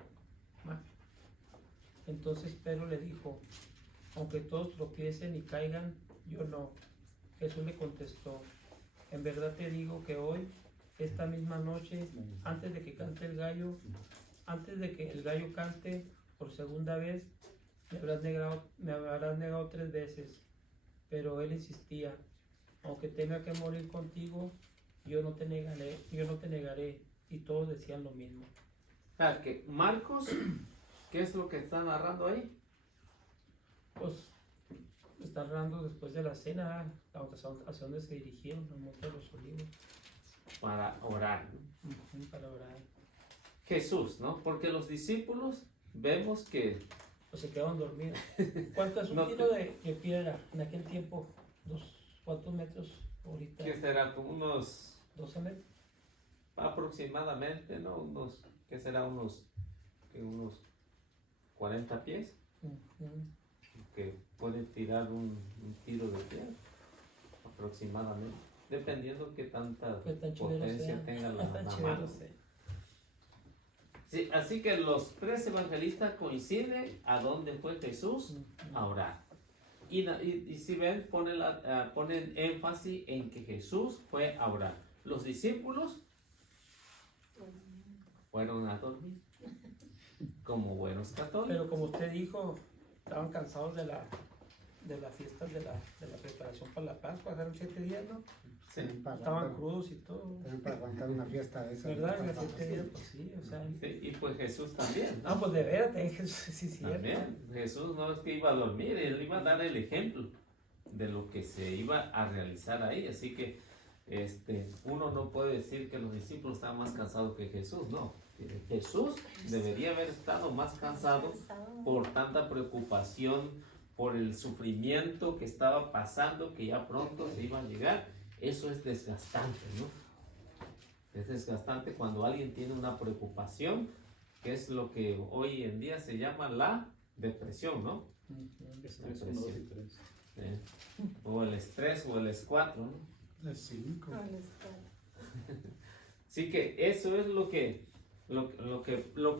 Entonces Pedro le dijo: aunque todos tropiecen y caigan, yo no. Jesús le contestó: en verdad te digo que hoy, esta misma noche, antes de que el gallo cante por segunda vez, me habrás negado 3 veces. Pero él insistía: aunque tenga que morir contigo, yo no te negaré. Y todos decían lo mismo. Que Marcos, ¿qué es lo que está narrando ahí? Pues está narrando después de la cena, hacia donde se dirigieron, al monte de los olivos, Para orar, ¿no? para orar. Jesús, ¿no? Porque los discípulos vemos que Pues se quedaron dormidos. ¿Cuánto es un No tiro de piedra en aquel tiempo? ¿Cuántos metros ahorita? ¿qué será? Como unos 12 metros. aproximadamente, ¿no? ¿Qué será? Unos 40 pies Ujú. que puede tirar un tiro de piedra aproximadamente, dependiendo qué tanta Qué tan chileno potencia sea. tenga Tan la chileno mano. sea. Sí, así que los 3 evangelistas coinciden a dónde fue Jesús a orar. Y si ven, ponen énfasis en que Jesús fue a orar. Los discípulos fueron a dormir, como buenos católicos. Pero como usted dijo, estaban cansados de las fiestas de la preparación para la Pascua, eran 7 días, ¿no? Sí, Estaban crudos y todo. También para aguantar una fiesta de esas. ¿Verdad? no En está 7 fácil. días, pues sí, o sea. sí, y pues Jesús también, ¿no? No, pues de veras, también Jesús, sí, cierto. También, Jesús no es que iba a dormir, él iba a dar el ejemplo de lo que se iba a realizar ahí. Así que uno no puede decir que los discípulos estaban más cansados que Jesús, no. Jesús debería haber estado más cansado por tanta preocupación, por el sufrimiento que estaba pasando, que ya pronto se iba a llegar. Eso es desgastante, ¿no? Es desgastante cuando alguien tiene una preocupación, que es lo que hoy en día se llama la depresión, ¿no? Ujú. Estrés 1, 2 y 3. O el estrés o el S4, ¿no? De 5. Así que eso es lo que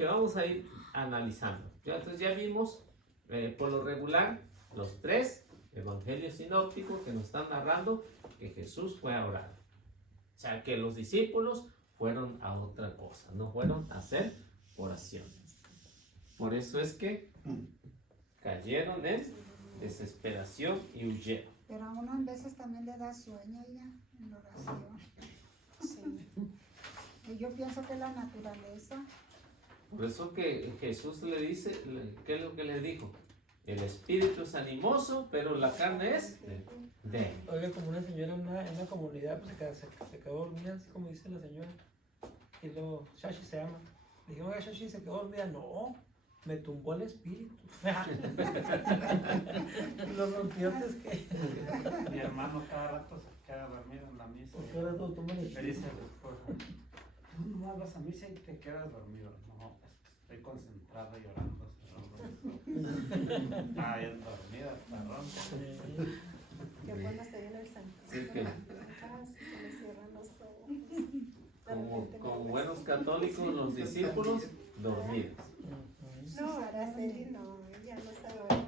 vamos a ir analizando. Entonces ya vimos, por lo regular, los 3 evangelios sinópticos que nos están narrando que Jesús fue a orar. O sea, que los discípulos fueron a otra cosa, no fueron a hacer oraciones. Por eso es que cayeron en desesperación y huyeron. Pero a uno en veces también le da sueño ya en la oración. Sí. Y yo pienso que la naturaleza, Por eso que Jesús le dice, ¿qué es lo que le dijo? El espíritu es animoso, pero la carne es débil. Oiga, como una señora en una comunidad pues, se quedó dormida, así como dice la señora. Y luego, Shashi se llama. Le dije, oiga, Shashi se quedó dormida. No, me tumbó el espíritu. Los rompiotes que. Mi hermano cada rato se queda dormido en la misa. ¿Por qué ahora todo toma el Le espíritu? dice a su esposa, tú no vas a misa y te quedas dormido. No, es que estoy concentrado llorando. Está bien dormida, está ronca. Que cuando se viene el santo. Sí, que Se le cierran los ojos. como buenos católicos, los discípulos dormidos. No, Araceli no, ella no se duerme.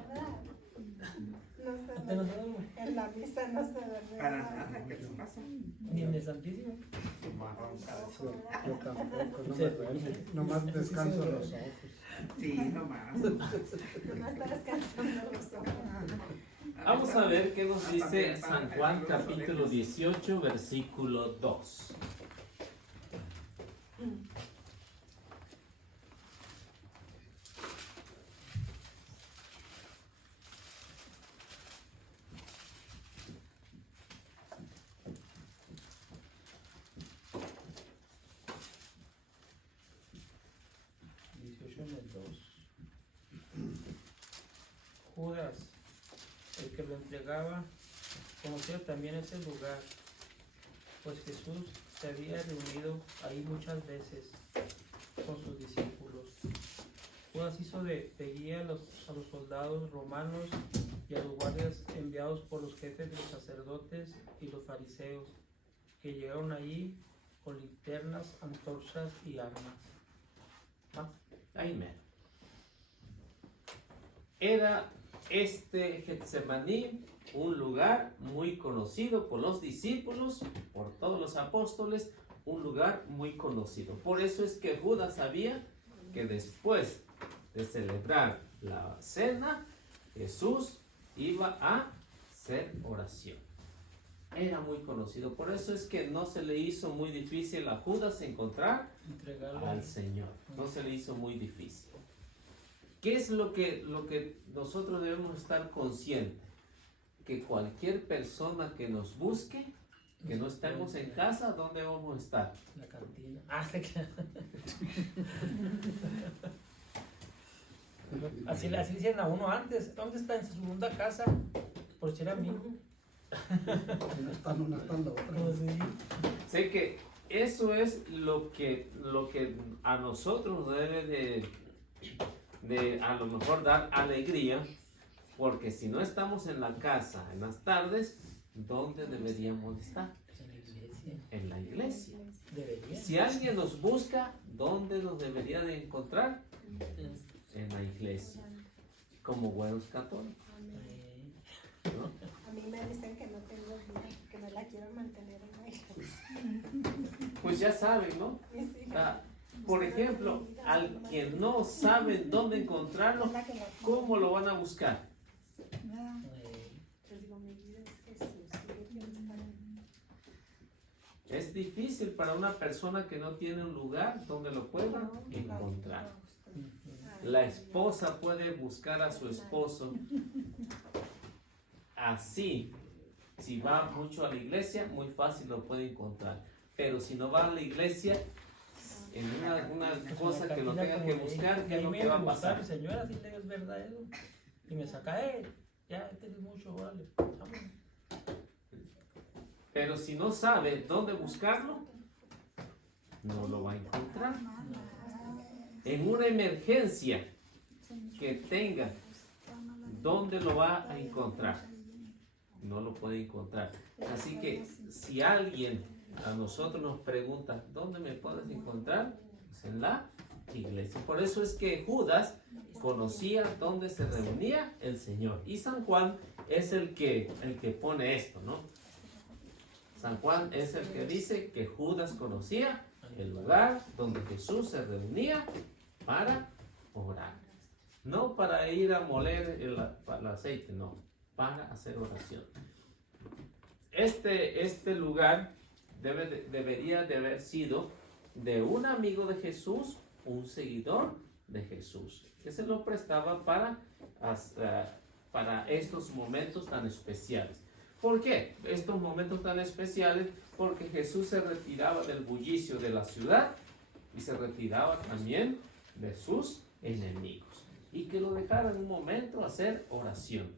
No se ¿Usted no duerme. se duerme? En la misa no se duerme. Para nada, ¿qué les pasa? Ni en el Santísimo. Más ronca. Yo tampoco, no me duermo, nomás descanso los ojos. Sí, nomás. Nomás está descansando los ojos. Vamos a ver qué nos dice San Juan capítulo 18, versículo 2. Judas, el que lo entregaba, conocía también ese lugar, pues Jesús se había reunido ahí muchas veces con sus discípulos. Judas hizo de guía a los soldados romanos y a los guardias enviados por los jefes de los sacerdotes y los fariseos, que llegaron allí con linternas, antorchas y armas. ¿Más? Ahí mero. Era este Getsemaní un lugar muy conocido por los discípulos, por todos los apóstoles, un lugar muy conocido. Por eso es que Judas sabía que después de celebrar la cena, Jesús iba a hacer oración. Era muy conocido. Por eso es que no se le hizo muy difícil a Judas encontrar Entregarlo al ahí. Señor. No se le hizo muy difícil. ¿Qué es lo que nosotros debemos estar conscientes? Que cualquier persona que nos busque, que no estemos en casa, ¿dónde vamos a estar? La cantina. Ah, se queda. Así le decían a uno antes. ¿Dónde está? En su segunda casa. Por si era mío. No están una, están la otra. Como si- Sé que eso es lo que a nosotros nos debe de a lo mejor dar alegría, porque si no estamos en la casa en las tardes, ¿dónde deberíamos estar? En la iglesia. En la iglesia. Debería. Si alguien nos busca, ¿dónde nos debería de encontrar? En la iglesia, como buenos católicos, ¿no? A mí me dicen que no tengo vida, que me la quiero mantener en la iglesia. Pues ya saben, ¿no? Mis hijas. Ah, por ejemplo, al que no saben dónde encontrarlo, es la que la ¿cómo lo van a buscar? Les digo, mi vida es Jesús, y yo quiero estar en él. Es difícil para una persona que no tiene un lugar donde lo pueda No, encontrar. Ay, La esposa puede buscar a su esposo así. Si va mucho a la iglesia, muy fácil lo puede encontrar. Pero si no va a la iglesia, en una cosa que lo tenga que buscar, ¿qué es lo que va a pasar? Señora, si le es verdad eso. Y me saca, ya tienes mucho, órale, vámonos. Pero si no sabe dónde buscarlo, no lo va a encontrar. En una emergencia que tenga, ¿dónde lo va a encontrar? No lo puede encontrar. Así que si alguien a nosotros nos pregunta, ¿dónde me puedes encontrar? Pues en la iglesia. Por eso es que Judas conocía dónde se reunía el Señor. Y San Juan es el que pone esto, ¿no? San Juan es el que dice que Judas conocía el lugar donde Jesús se reunía para orar. No para ir a moler el aceite, no, para hacer oración. este lugar debería de haber sido de un amigo de Jesús, un seguidor de Jesús, que se lo prestaba para estos momentos tan especiales. ¿Por qué estos momentos tan especiales? Porque Jesús se retiraba del bullicio de la ciudad y se retiraba también de sus enemigos, y que lo dejaran un momento hacer oración.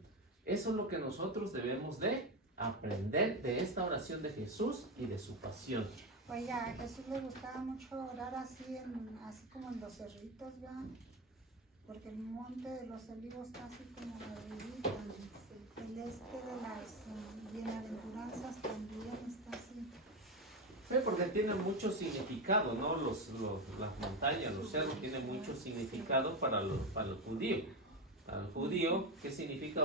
Eso es lo que nosotros debemos de aprender de esta oración de Jesús y de su pasión. Oiga, a Jesús le gustaba mucho orar así, así como en los cerritos, ¿verdad? Porque el monte de los olivos está así como arribita. El de las bienaventuranzas también está así. Sí, porque tiene mucho significado, ¿no? Las montañas, los cerros tienen mucho significado para el judío. Para el judío, ¿qué significa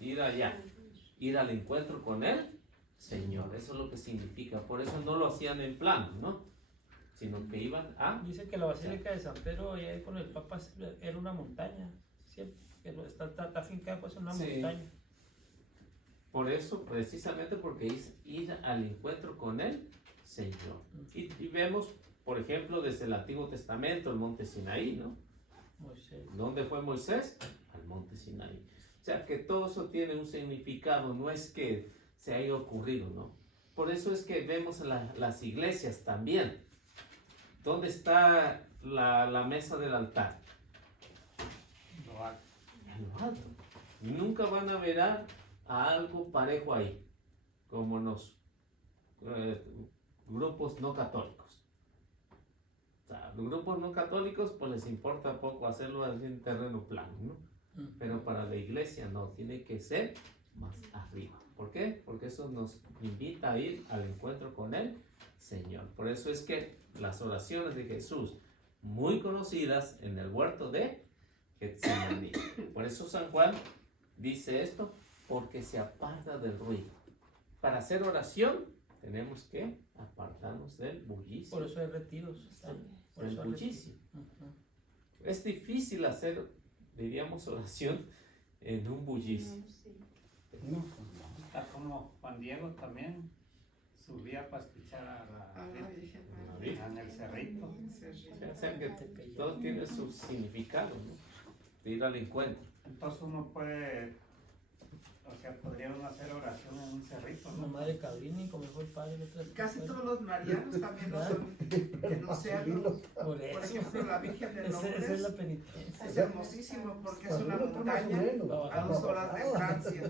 ir allá? Ir al encuentro con él, Señor. Eso es lo que significa. Por eso no lo hacían en plan, ¿no? Sino que iban a... Dice que la Basílica de San Pedro, allá con el Papa, era una montaña. Siempre, que está fincada pues en una Sí. montaña. Por eso, precisamente porque es ir al encuentro con el Señor. Y vemos, por ejemplo, desde el Antiguo Testamento, el monte Sinaí, ¿no? Moisés. ¿Dónde fue Moisés? Al monte Sinaí. O sea que todo eso tiene un significado, no es que se haya ocurrido, ¿no? Por eso es que vemos las iglesias también. ¿Dónde está la mesa del altar? Lo hago. En lo alto. Nunca van a ver a algo parejo ahí, como los grupos no católicos. O sea, los grupos no católicos pues les importa poco hacerlo en terreno plano, ¿no? Pero para la iglesia no, tiene que ser más arriba. ¿Por qué? Porque eso nos invita a ir al encuentro con el Señor. Por eso es que las oraciones de Jesús, muy conocidas en el huerto de Getsemaní. Por eso San Juan dice esto, porque se aparta del ruido. Para hacer oración tenemos que apartarnos del bullicio. Por eso hay retiros. Por Del eso hay bullicio. retiros. Ujú. Es difícil hacer, diríamos, oración en un bullicio. No, pues no. Está como Juan Diego también subía para escuchar a A la la Virgen La María. Virgen. en el cerrito. O sea que todo tiene su significado, ¿no? De ir al encuentro. Entonces uno puede, o sea, podría uno hacer oración en un cerrito, La ¿no? madre Cabrini, como fue el padre. otras Casi cosas. todos los marianos también lo son en océano. Por Por eso. ejemplo, la Virgen de Esa es la Lourdes penitencia. es hermosísimo porque es una montaña a 2 horas de Francia.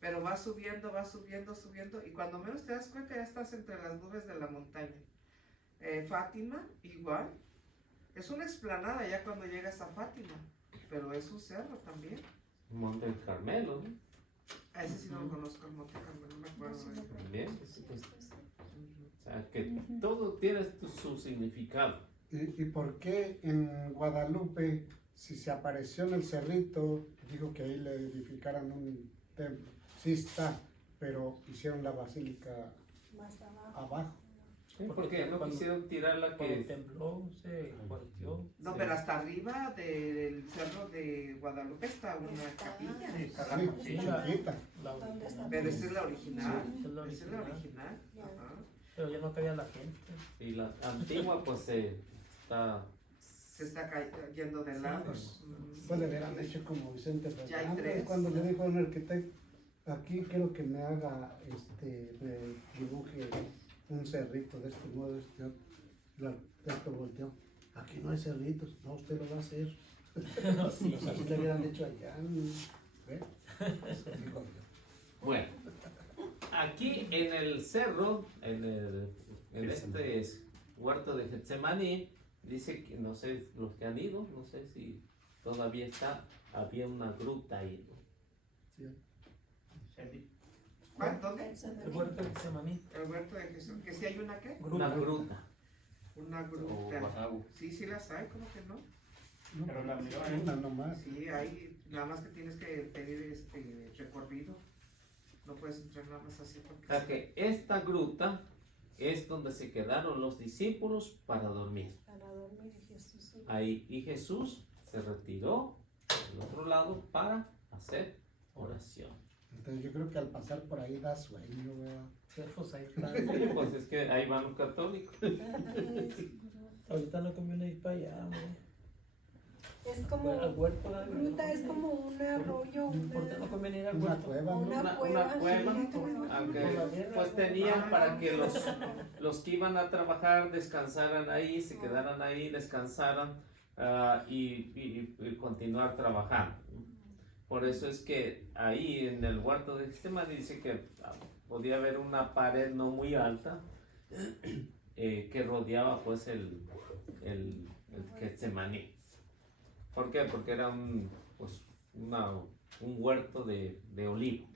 Pero va subiendo, y cuando menos te das cuenta ya estás entre las nubes de la montaña. Fátima, igual. Es una explanada ya cuando llegas a Fátima, pero es un cerro también. Monte del Carmelo, ¿no? A ese sí no lo conozco, el Monte Carmelo, no me acuerdo. También. O sea que todo tiene su significado. ¿Y por qué en Guadalupe, si se apareció en el cerrito, dijo que ahí le edificaran un templo? Sí está, pero hicieron la basílica Más abajo. abajo. Sí, porque no Cuando- quisieron tirar la Cuando que... tembló, se volteó. No, Sí. pero hasta arriba del cerro de Guadalupe está una capilla. Sí, está la Sí, capilla. chiquita. La ¿Dónde original. está? Pero esa es la original. Sí, es la Esa es la original. original. Ajá. Pero ya no cabía la gente. Y la antigua pues está... Se está yendo de lado. Pues le hubieran hecho como Vicente Ya hay Fernández 3. cuando le dijo a un arquitecto, aquí quiero que me haga, me dibuje un cerrito de este modo, de este otro. El arquitecto volteó, aquí no hay cerritos, no, usted lo va a hacer. Sí. Así le hubieran hecho allá, ¿ve? Eso digo yo. Bueno, aquí en el cerro, en este huerto de Getsemaní, dice que, no sé, los que han ido, no sé si todavía había una gruta ahí, ¿no? Sí. ¿Cuál? ¿Dónde? El huerto de Getsemaní. El huerto de Jesús. ¿Que si hay una qué? Una gruta. Una O gruta. Guasau. Sí, sí las hay, ¿cómo que no? No, Pero la pues, miró una nomás. Sí, hay, nada más que tienes que pedir recorrido. No puedes entrar nada más así porque... O sea que esta gruta es donde se quedaron los discípulos para dormir. Para dormir Jesús. Ahí, y Jesús se retiró al otro lado para hacer oración. Entonces yo creo que al pasar por ahí da sueño, ¿verdad? Sí, pues ahí está. Sí, pues es que ahí van los católicos. Ahorita no conviene ir para allá, güey. Es como, Al huerto, ¿verdad? gruta es como un arroyo, Ahorita no conviene ir al Una huerto. cueva, ¿no? Una Una cueva, sí, como- aunque Por la guerra, pues ¿no? tenían para que los que iban a trabajar descansaran ahí, se quedaran ahí, descansaran y continuar trabajando. Por eso es que ahí en el huerto de Getsemaní dice que podía haber una pared no muy alta que rodeaba pues el Getsemaní. ¿Por qué? Porque era un huerto de olivo.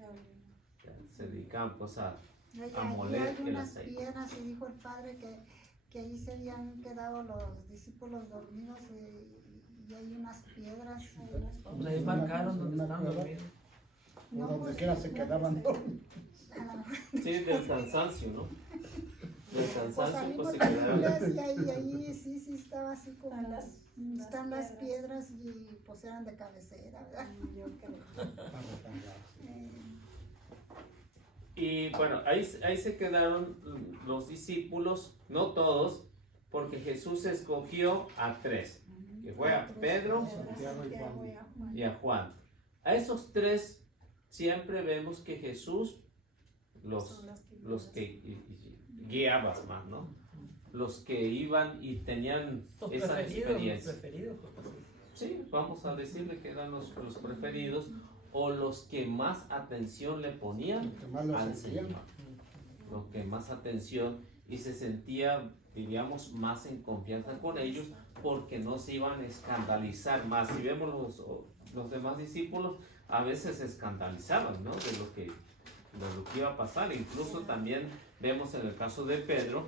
Se dedicaban pues a moler hay el unas aceite. piedras y dijo el padre que ahí se habían quedado los discípulos dormidos y hay unas piedras. Pues ahí marcaron donde están dormidos. O No, donde pues, quiera se quedaban dormidos. a lo mejor. Sí, del cansancio, ¿no? Del Pues cansancio salimos pues se de la quedaron. iglesia y ahí sí estaba así como Están las están las piedras y pues eran de cabecera, ¿verdad? Yo creo. Para recargarse. Y bueno, ahí se quedaron los discípulos, no todos, porque Jesús escogió a 3, que fue a Pedro Santiago y Juan. y a Juan. A esos 3 siempre vemos que Jesús los que guiaba más, ¿no? Los que iban y tenían Los esa preferidos, experiencia. los preferidos. Pues. Sí, vamos a decirle que eran los preferidos o los que más atención le ponían Lo que más lo al sentían. Señor. Lo que más atención y se sentía, diríamos, más en confianza con ellos porque no se iban a escandalizar más. Si vemos los demás discípulos, a veces se escandalizaban, ¿no? De lo que iba a pasar. Incluso también vemos en el caso de Pedro,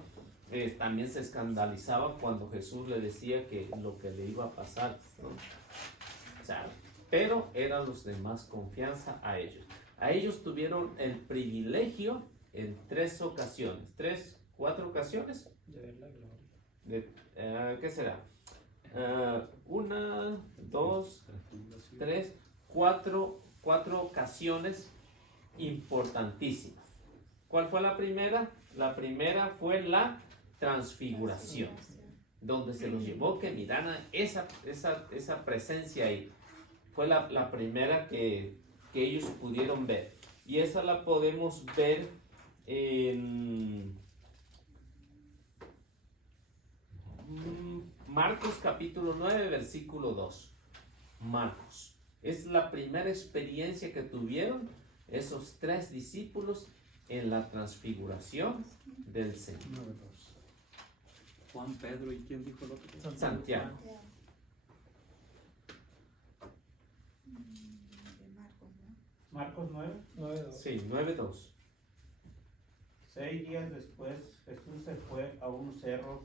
también se escandalizaba cuando Jesús le decía que lo que le iba a pasar, ¿no? O sea, pero eran los de más confianza a ellos. A ellos tuvieron el privilegio en 3 ocasiones, 4 ocasiones, De ver la gloria. ¿qué será? 1, 2, 3, 4 ocasiones importantísimas. ¿Cuál fue la primera? La primera fue la transfiguración, donde se los llevó que miraran esa presencia ahí. Fue la primera que ellos pudieron ver. Y esa la podemos ver en Marcos capítulo 9, versículo 2. Marcos. Es la primera experiencia que tuvieron esos 3 discípulos en la transfiguración del Señor. 9:2. Juan, Pedro, ¿y quién dijo el otro? Santiago. De Marcos, ¿no? Marcos 9. 9-2. Sí, 9:2. 6 días después, Jesús se fue a un cerro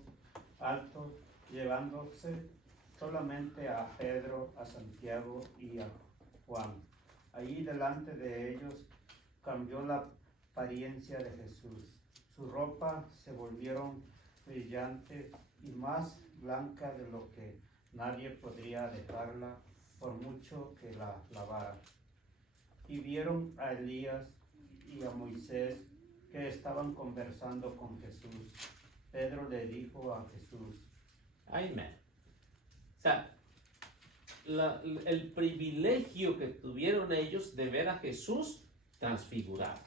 alto, llevándose solamente a Pedro, a Santiago y a Juan. Allí delante de ellos cambió la apariencia de Jesús. Su ropa se volvieron brillante y más blanca de lo que nadie podría dejarla por mucho que la lavara. Y vieron a Elías y a Moisés que estaban conversando con Jesús. Pedro le dijo a Jesús: Amén. O sea, el privilegio que tuvieron ellos de ver a Jesús transfigurado.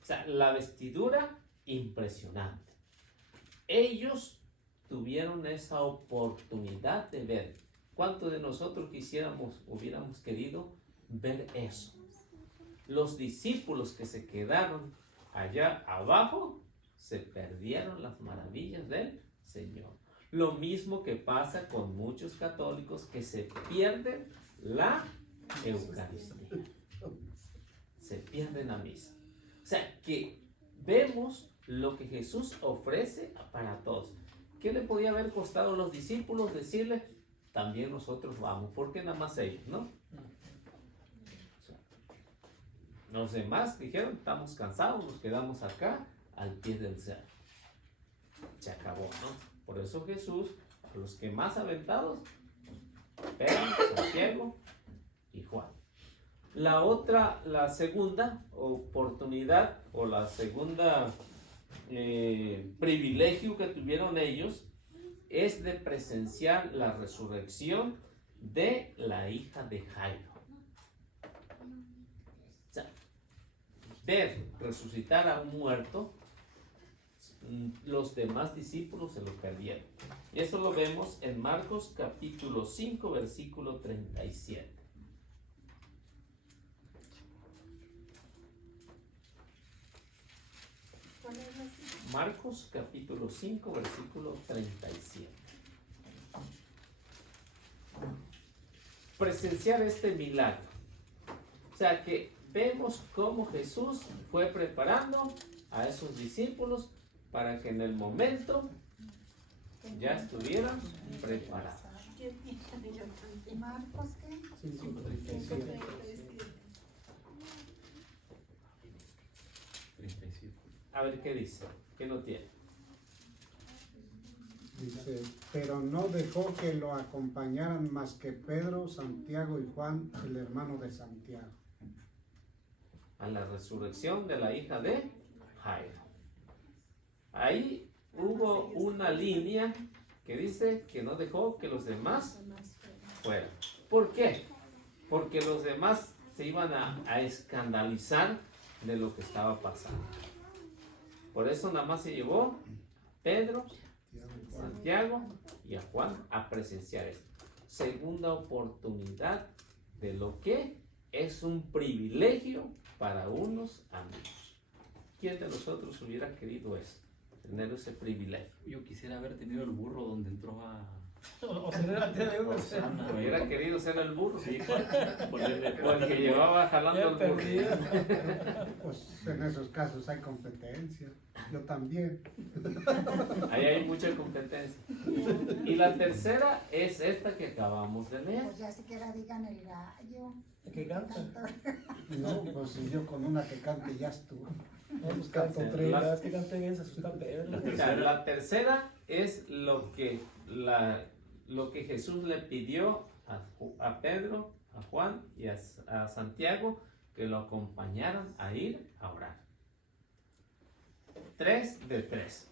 O sea, la vestidura impresionante. Ellos tuvieron esa oportunidad de ver. ¿Cuántos de nosotros hubiéramos querido ver eso? Los discípulos que se quedaron allá abajo se perdieron las maravillas del Señor. Lo mismo que pasa con muchos católicos que se pierden la Eucaristía. Se pierden la misa. O sea, que vemos lo que Jesús ofrece para todos. ¿Qué le podía haber costado a los discípulos decirle? También nosotros vamos. ¿Por qué nada más ellos, no? Los demás dijeron, estamos cansados, nos quedamos acá al pie del cerro. Se acabó, ¿no? Por eso Jesús, a los que más aventados, Pedro, Santiago y Juan. La segunda oportunidad o la segunda privilegio que tuvieron ellos es de presenciar la resurrección de la hija de Jairo. O sea, ver resucitar a un muerto, los demás discípulos se lo perdieron. Y eso lo vemos en Marcos capítulo 5, versículo 37. ¿Cuál es la cita? Marcos capítulo 5, versículo 37. Presenciar este milagro. O sea que vemos cómo Jesús fue preparando a esos discípulos para que en el momento ya estuvieran preparados. ¿Qué tiene? Yo también. Marcos, ¿qué? 5:37. 5:37. 37. A ver qué dice, qué no tiene. Dice, pero no dejó que lo acompañaran más que Pedro, Santiago y Juan, el hermano de Santiago. A la resurrección de la hija de Jairo. Ahí hubo una línea que dice que no dejó que los demás fueran. ¿Por qué? Porque los demás se iban a escandalizar de lo que estaba pasando. Por eso nada más se llevó a Pedro, Santiago y a Juan a presenciar esto. Segunda oportunidad de lo que es un privilegio para unos amigos. ¿Quién de nosotros hubiera querido eso? Tener ese privilegio. Yo quisiera haber tenido el burro donde entró a O sea, delante de Dios. Osana. Hubiera querido ser el burro. Sí, ponerle Porque llevaba jalando Ya el burro. perdido. Pues en esos casos hay competencia. Yo también. Ahí hay mucha competencia. Y la tercera es esta que acabamos de leer. Pues ya siquiera digan el gallo. ¿Qué canta? No, pues si yo con una que cante ya estuvo. No, pues canto Sí, tres. las- Las que cante bien se asusta Pedro. O sea, la tercera es lo que Jesús le pidió a Pedro, a Juan y a Santiago, que lo acompañaran a ir a orar. 3 de 3.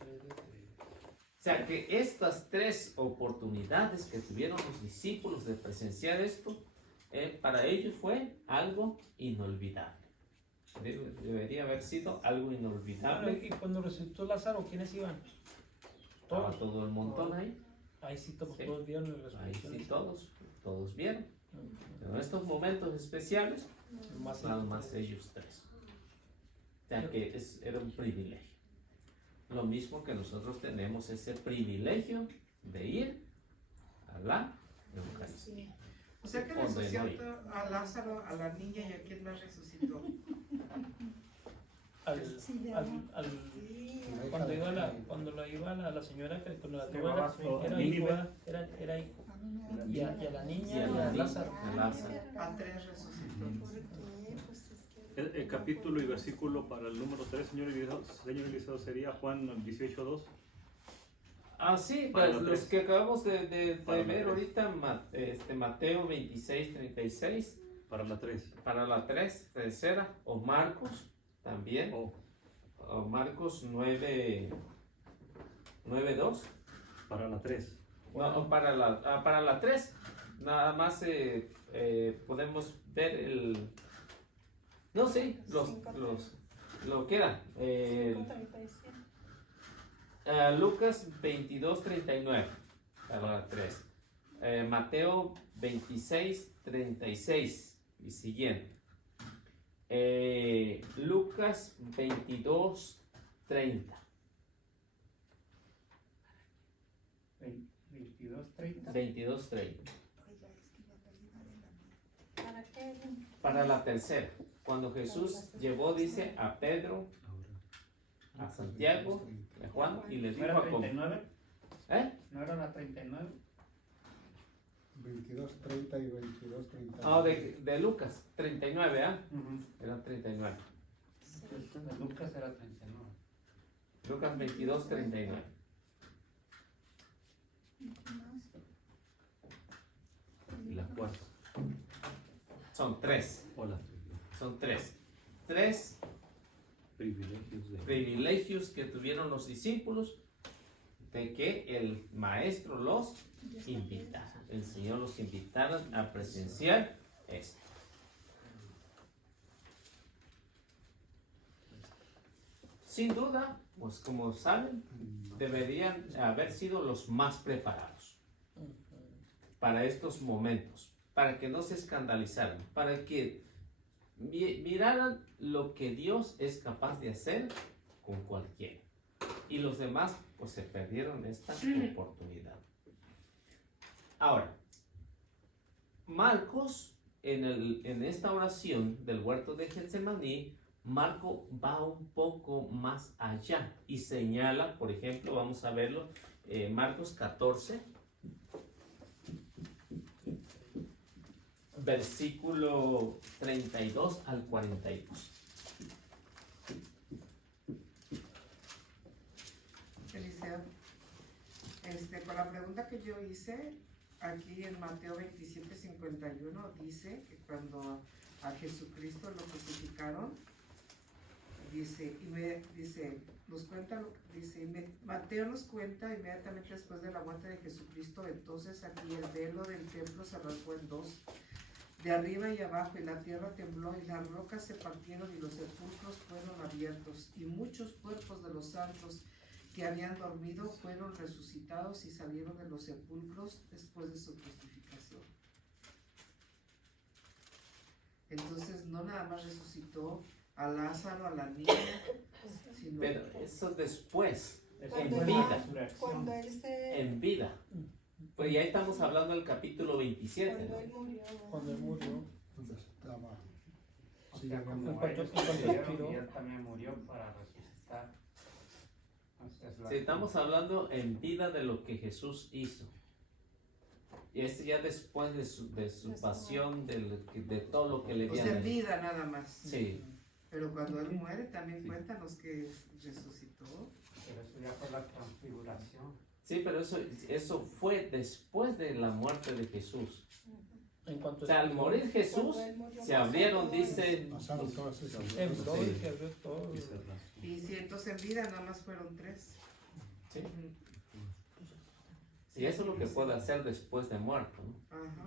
O sea que estas tres oportunidades que tuvieron los discípulos de presenciar esto, para ellos fue algo inolvidable. Debería haber sido algo inolvidable. Y cuando resucitó Lázaro, ¿quiénes iban? Estaba Todos. todo el montón ahí. Ahí sí, todos, Sí. todos vieron la Ahí resurrección. sí todos vieron. Pero en estos momentos especiales, Más nada más ellos tres. O sea que era un privilegio. Lo mismo que nosotros tenemos ese privilegio de ir a la Eucaristía. O sea que Donde no resucitó a Lázaro, a la niña y a quién más resucitó. Sí, Sí. Cuando la iba la señora que cuando la tuvo Llevaba era Nínive. hijo, era hijo. A mí me da Y a la niña Y a y la a Lázaro. a Lázaro. A tres resucitó. ¿Por qué? Pues es que... El capítulo y versículo para el número 3, señor Eliseo, sería Juan 18:2. Ah, sí, Para pues la los tres. que acabamos de Para la ver tres. ahorita, Mateo 26, 36, Para la 3. para la tercera, o Marcos también, o Marcos 9, 2. Para la 3. No, para la 3, nada más podemos ver el... No, sí, lo que era. 5:37. Lucas 22, 39, para la 3. Mateo 26, 36 y siguiente. Lucas 22, 30. 22:30. 22, 30. Oiga, es que ya perdí una de la mía. ¿Para qué? Para la tercera, cuando Jesús llevó, dice, a Pedro, a Santiago, a Juan y les ¿No dijo era a comer. 39? ¿Eh? ¿No era la 39? 22:30 y 22:30. Ah, de Lucas, 39, ¿ah? Era 39. De Lucas era 39. Lucas 22, 39. ¿Y qué más? Y la 4. Son tres. Hola. Son tres. Tres privilegios que tuvieron los discípulos de que el maestro los invitara. El Señor los invitara a presenciar esto. Sin duda, pues como saben, deberían haber sido los más preparados para estos momentos, para que no se escandalizaran, para que miraran lo que Dios es capaz de hacer con cualquiera. Y los demás, pues se perdieron esta oportunidad. Ahora, Marcos, en esta oración del huerto de Getsemaní, Marco va un poco más allá y señala, por ejemplo, vamos a verlo, Marcos 14, versículo 32 al 42. Eliseo, con la pregunta que yo hice, aquí en Mateo 27:51 dice que cuando a Jesucristo lo crucificaron, Mateo nos cuenta inmediatamente después de la muerte de Jesucristo, entonces aquí el velo del templo se rasgó en dos, de arriba y abajo, y la tierra tembló, y las rocas se partieron, y los sepulcros fueron abiertos, y muchos cuerpos de los santos que habían dormido fueron resucitados y salieron de los sepulcros después de su crucificación. Entonces no nada más resucitó a Lázaro, a la niña, sino Pero eso después, Cuando en él- vida, Cuando él se... en vida. Pues ya estamos hablando del capítulo 27, Cuando ¿no? él murió. Cuando él murió. Cuando estaba. O Sí, sea, ya como en cuanto- ellos en cuanto murieron, expiró. y él también murió para resucitar. Entonces, la- Sí, estamos hablando en vida de lo que Jesús hizo. Y este ya después de su pasión, de todo lo que le pues habían en hecho. vida nada más. Sí, Pero cuando él muere también Sí. cuéntanos que resucitó. Pero eso ya fue la transfiguración. sí, pero eso fue después de la muerte de Jesús. En cuanto O sea, al morir Jesús, Cuando él murió, se abrieron, pasó todo dice, Pasaron todas esas tembló Sí. y se abrió todo. Y sí, entonces en vida nada más fueron 3. sí. Ujú. Y eso es lo que puede hacer después de muerto, ¿no? Ajá.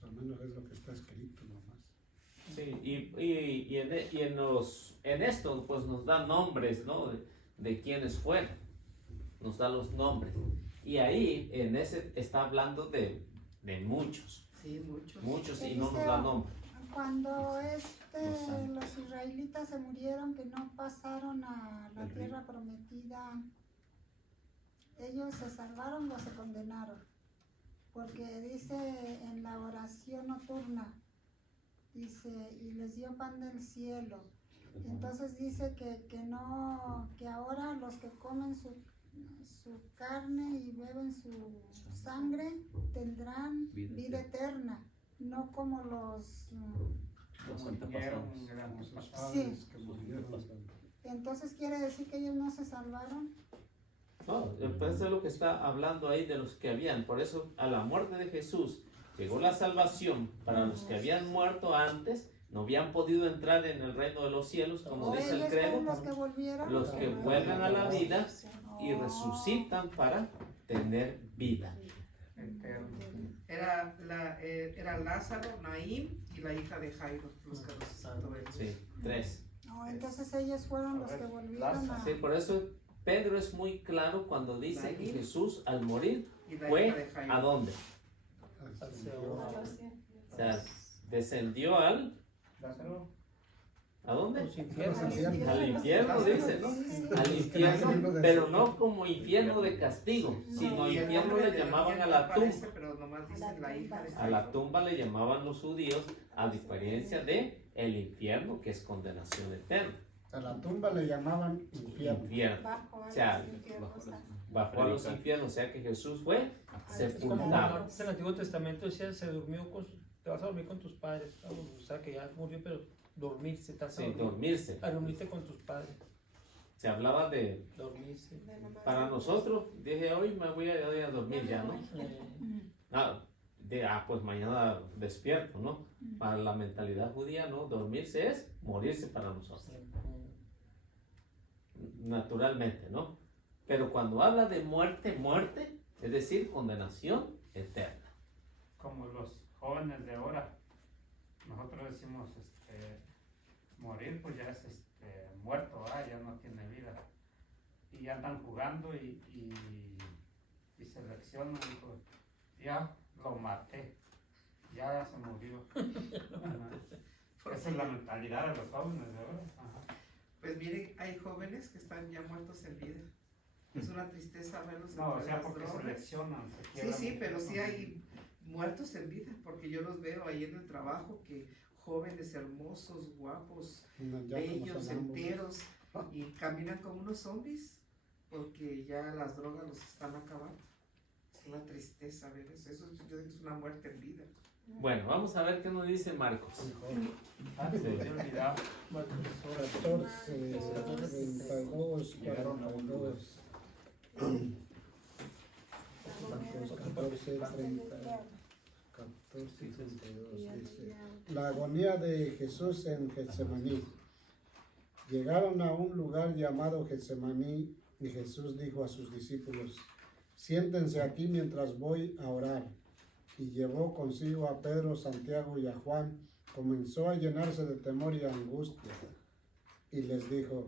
Pues al menos es lo que está escrito nomás. Sí, en esto pues nos da nombres, ¿no? De quienes fueron, nos da los nombres. Y ahí en ese está hablando de muchos, Sí, muchos. muchos y no nos da nombre. Cuando Los santos. los israelitas se murieron, que no pasaron a la El río. tierra prometida, ellos se salvaron o se condenaron. Porque dice en la oración nocturna, dice, y les dio pan del cielo. Y entonces dice que ahora los que comen su carne y beben su sangre tendrán vida eterna, no como los... Como vinieron Como sus antepasados. padres que murieron. Entonces quiere decir que ellos no se salvaron. No, pues es lo que está hablando ahí de los que habían. Por eso a la muerte de Jesús llegó la salvación para los que habían muerto antes, no habían podido entrar en el reino de los cielos, como O dice el ellos credo, fueron los que volvieron. los que vuelven a la vida y resucitan para tener vida. Eterno. Era Lázaro, Naím y la hija de Jairo, los que resucitó él. Sí, tres. No, entonces ellos fueron los que volvieron a... Sí, por eso Pedro es muy claro cuando dice que Jesús al morir Y la fue hija de Jairo. ¿a dónde? Al Seol. O sea, descendió al Lázaro. ¿a dónde? Los infiernos. Al infierno, dice, ¿no? Al infierno, pero no como infierno de castigo, sino Y el infierno nombre le de llamaban quién a no la aparece, tumba. pero nomás dicen la hija de A la Jairo. tumba le llamaban los judíos, a diferencia de el infierno, que es condenación eterna. A la tumba le llamaban infierno. Infierno, Bajo a O sea, los infiernos. bajó a los infiernos, o sea que Jesús fue Es como sepultado. en el Antiguo Testamento decía, se durmió te vas a dormir con tus padres. O sea, que ya murió, pero dormirse, te vas a Sí, dormir. dormirse. A dormirte con tus padres. Se hablaba de, Dormirse. para nosotros, dije hoy me voy a dormir ya, ¿no? Eh, Ah, pues mañana despierto, ¿no? Para la mentalidad judía, ¿no? Dormirse es morirse para nosotros. Naturalmente, ¿no? Pero cuando habla de muerte, muerte, es decir, condenación eterna. Como los jóvenes de ahora, nosotros decimos morir, pues ya es muerto, ya no tiene vida. Y ya andan jugando y seleccionan, dijo, ya lo maté, ya se murió. Ajá. Esa es la mentalidad de los jóvenes de ahora. Ajá. Pues miren, hay jóvenes que están ya muertos en vida. Es una tristeza verlos No, o entre sea, las porque drogas. seleccionan. Se Sí, quiebran sí, mucho. pero sí hay muertos en vida, porque yo los veo ahí en el trabajo, que jóvenes hermosos, guapos, Ya bellos, como sonámbulos. enteros, y caminan como unos zombies, porque ya las drogas los están acabando. Es una tristeza ver eso. Eso yo digo, es una muerte en vida. Bueno, vamos a ver qué nos dice Marcos. Ah, se me había olvidado. 14, 32, Llegaron a un lugar. 42. Marcos 14, 30. 14, 32 dice: La agonía de Jesús en Getsemaní. Llegaron a un lugar llamado Getsemaní y Jesús dijo a sus discípulos: siéntense aquí mientras voy a orar. Y llevó consigo a Pedro, Santiago y a Juan. Comenzó a llenarse de temor y angustia y les dijo: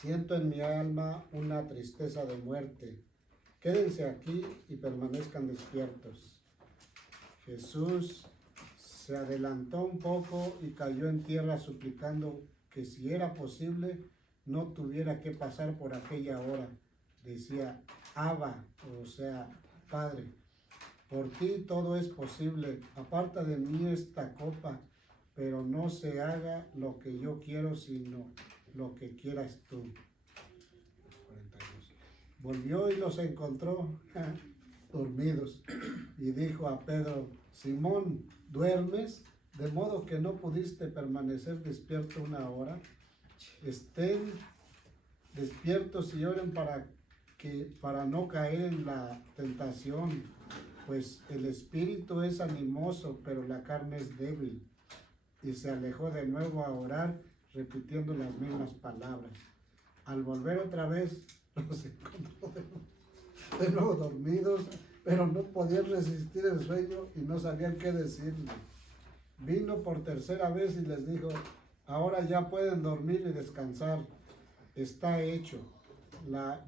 siento en mi alma una tristeza de muerte. Quédense aquí y permanezcan despiertos. Jesús se adelantó un poco y cayó en tierra suplicando que si era posible no tuviera que pasar por aquella hora. Decía: Abba, o sea, Padre, por ti todo es posible. Aparta de mí esta copa, pero no se haga lo que yo quiero, sino lo que quieras tú. 42. Volvió y los encontró dormidos y dijo a Pedro: Simón, ¿duermes? De modo que no pudiste permanecer despierto una hora. Estén despiertos y oren para no caer en la tentación, pues el espíritu es animoso, pero la carne es débil. Y se alejó de nuevo a orar, repitiendo las mismas palabras. Al volver otra vez, los encontró de nuevo dormidos, pero no podían resistir el sueño y no sabían qué decirle. Vino por tercera vez y les dijo: ahora ya pueden dormir y descansar. Está hecho.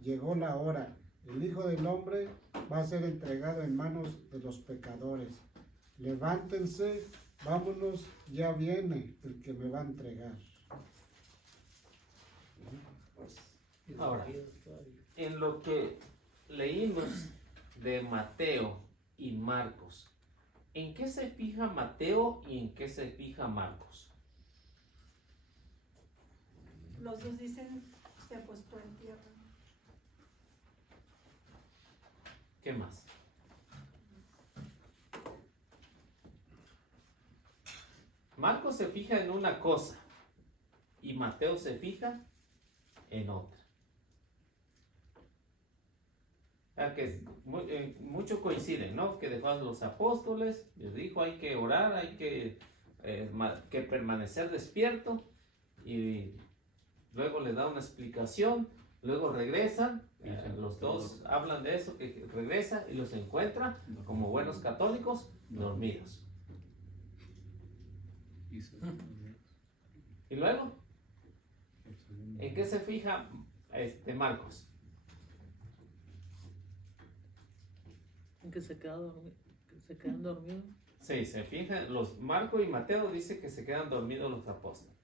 Llegó la hora. El Hijo del Hombre va a ser entregado en manos de los pecadores. Levántense, vámonos, ya viene el que me va a entregar. Ahora, en lo que leímos de Mateo y Marcos, ¿en qué se fija Mateo y en qué se fija Marcos? Los dos dicen se ha puesto en tierra. ¿Qué más? Marcos se fija en una cosa y Mateo se fija en otra. O sea que mucho coinciden, ¿no? Que dejó a los apóstoles, les dijo: hay que orar, hay que permanecer despierto, y luego les da una explicación, luego regresan, los dos hablan de eso, que regresa y los encuentra como buenos católicos dormidos. Y luego, ¿en qué se fija Marcos? Que se quedan dormidos. Sí, se fijan, Marco y Mateo dice que se quedan dormidos los apóstoles.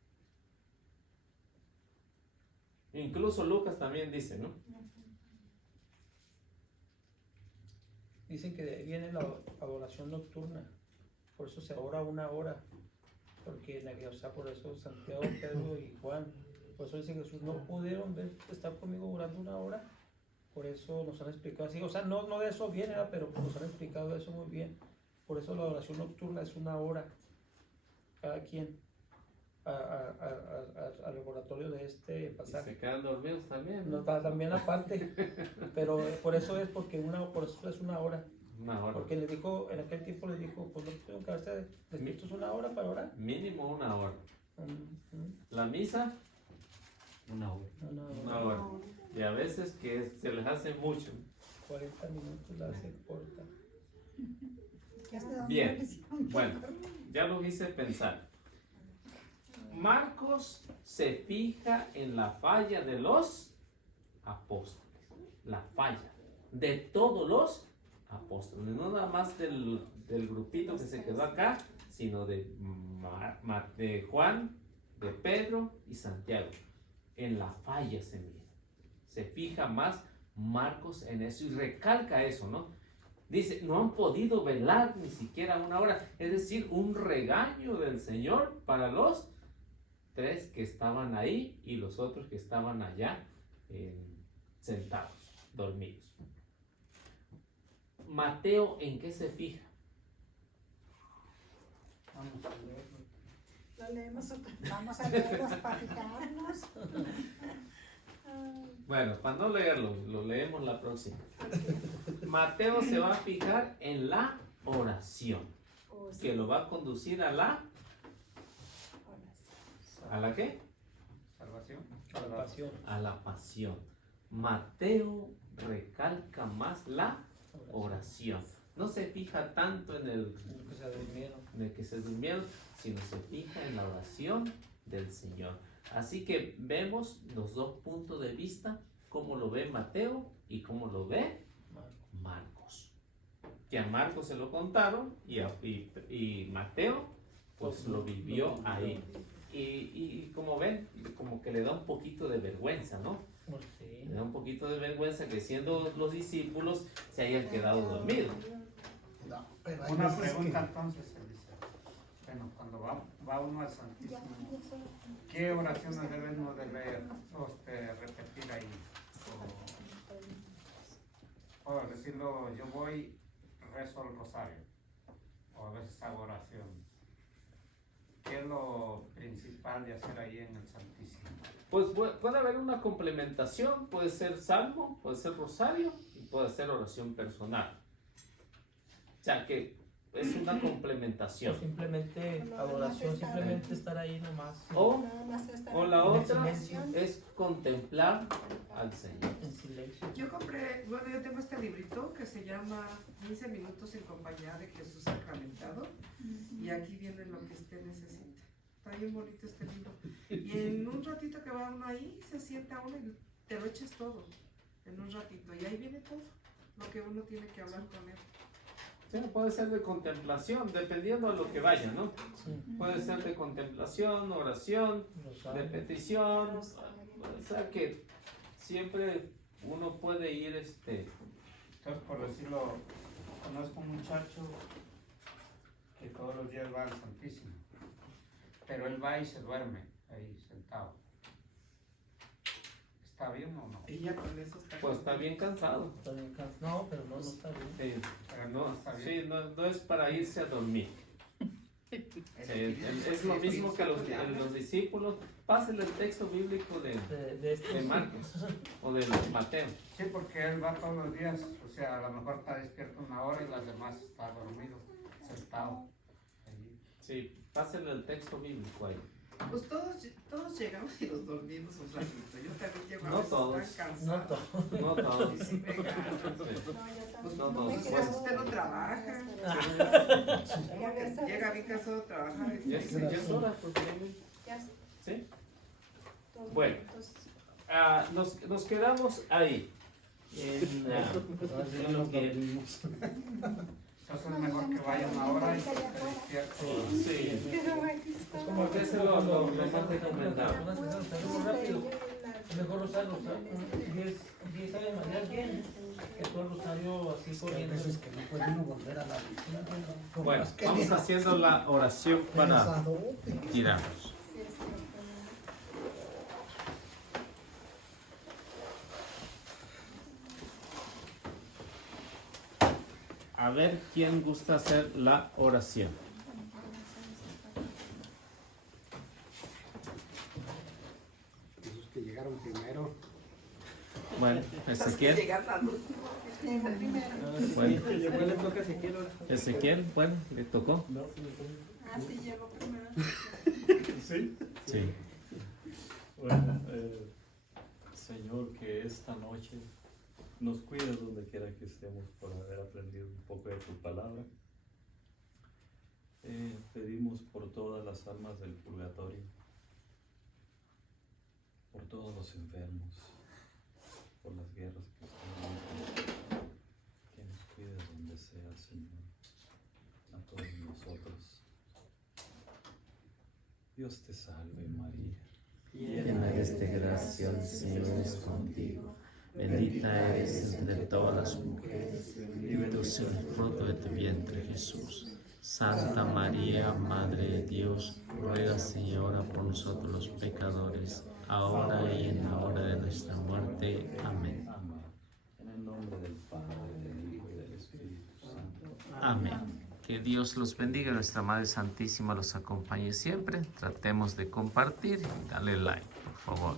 Incluso Lucas también dice, ¿no? Dicen que de ahí viene la adoración nocturna, por eso se ora una hora, porque por eso Santiago, Pedro y Juan, por eso dice Jesús: no pudieron estar conmigo orando una hora. Por eso nos han explicado así, o sea, no de eso viene, ¿verdad? Pero nos han explicado eso muy bien. Por eso la adoración nocturna es una hora, cada quien, al laboratorio de este Y pasaje. se quedan dormidos también, No, ¿no? también aparte, pero por eso es una hora. Una hora. Porque le dijo, en aquel tiempo le dijo, pues no tengo que quedarse despiertos una hora para orar. Mínimo una hora. Mm, La misa, una hora. Una hora. Y a veces que se les hace mucho. 40 minutos la hace corta. Bien, bueno, ya lo hice pensar. Marcos se fija en la falla de los apóstoles. La falla de todos los apóstoles. No nada más del grupito que se quedó acá, sino de Juan, de Pedro y Santiago. En la falla se mira. Se fija más Marcos en eso y recalca eso, ¿no? Dice, no han podido velar ni siquiera una hora. Es decir, un regaño del Señor para los 3 que estaban ahí y los otros que estaban allá sentados, dormidos. Mateo, ¿en qué se fija? Vamos a leerlo. Lo leemos otra vez. Vamos a leerlos para fijarnos. Bueno, para no leerlo, lo leemos la próxima. Mateo se va a fijar en la oración, que lo va a conducir a la... ¿A la qué? Salvación. A la pasión. A la pasión. Mateo recalca más la oración. No se fija tanto en el Que se durmieron. que se durmieron, sino se fija en la oración del Señor. Así que vemos los dos puntos de vista, cómo lo ve Mateo y cómo lo ve Marcos. Que a Marcos se lo contaron y Mateo pues lo vivió ahí. Y como ven, como que le da un poquito de vergüenza, ¿no? Pues sí. Le da un poquito de vergüenza que siendo los discípulos se hayan quedado dormidos. No, pero hay Una veces pregunta que- entonces, Elisa. Bueno, cuando va uno al Santísimo, ¿qué oraciones debemos de repetir ahí? O decirlo, yo voy, rezo el rosario, o a veces hago oraciones. ¿Qué es lo principal de hacer ahí en el Santísimo? Pues puede haber una complementación, puede ser salmo, puede ser rosario y puede ser oración personal. O sea que es una O complementación. simplemente Lo adoración, demás está simplemente bien. estar ahí nomás. O, Nada más estar o la En otra silencio. es contemplar al Señor. En silencio. Yo compré, bueno, yo tengo este librito que se llama 15 minutos en compañía de Jesús sacramentado y aquí viene lo que usted necesita. Está bien bonito este libro. Y en un ratito que va uno ahí, se sienta uno y te lo echas todo en un ratito y ahí viene todo lo que uno tiene que hablar con él. Sí, puede ser de contemplación, dependiendo de lo que vaya, ¿no? Sí. Puede ser de contemplación, oración, de Rosario. petición. O sea que siempre uno puede ir Entonces, por decirlo, conozco un muchacho que todos los días va al Santísimo, pero él va y se duerme ahí sentado. ¿Está bien o no? Y ya con eso está. pues está bien cansado. Está bien cansado. No, pero no está bien. Sí, Pero no, no está bien. sí, no es para irse a dormir. Sí, es lo mismo que los discípulos. Pásenle el texto bíblico de De este, Marcos o de Mateo. Sí, porque él va todos los días, o sea, a lo mejor está despierto una hora y las demás está dormido, sentado. Allí. Sí, pásenle el texto bíblico ahí. Pues todos llegamos y nos dormimos un ratito. Yo también llego a No veces todos. tan No cansada. todo. No todos. Y sí me gana. No, yo también. No, me no, quedo pues usted no dormida, trabaja. pero- Como que llega bien cansado de trabajar. Ya es hora, pues bien. Ya, ¿Sí? todo. Bueno. Entonces, Nos quedamos ahí. En, en lo que, Entonces es mejor que vayan ahora y que se despierten. sí, pero ahí Es está. como Porque ese lo más recomendado. Las personas que hacen rosario rápido. Es mejor rosario, 10 años más bien. Que todo el rosario así Hay corriendo. veces que no puede uno volver a la rutina. Como bueno, las que vamos dejan haciendo la oración para pensadote. tirarnos. Sí, es cierto. A ver quién gusta hacer la oración. Esos que llegaron primero. Bueno, Ezequiel. Llegan al último. Llegó primero. Bueno, Después le toca a Ezequiel ahora. Ezequiel, bueno, le tocó. Ah, sí, llegó primero. Sí. Sí. Bueno, Señor, que esta noche nos cuides donde quiera que estemos por haber aprendido un poco de tu palabra. Pedimos por todas las almas del purgatorio, por todos los enfermos, por las guerras que están viviendo, que nos cuides donde sea, Señor, a todos nosotros. Dios te salve, María. Llena eres de gracia, el Señor es contigo. Bendita eres entre todas las mujeres, y bendito es el fruto de tu vientre, Jesús. Santa María, Madre de Dios, ruega, Señora, por nosotros los pecadores, ahora y en la hora de nuestra muerte. Amén. Amén. En el nombre del Padre, del Hijo y del Espíritu Santo. Amén. Que Dios los bendiga, nuestra Madre Santísima los acompañe siempre. Tratemos de compartir y darle like, por favor.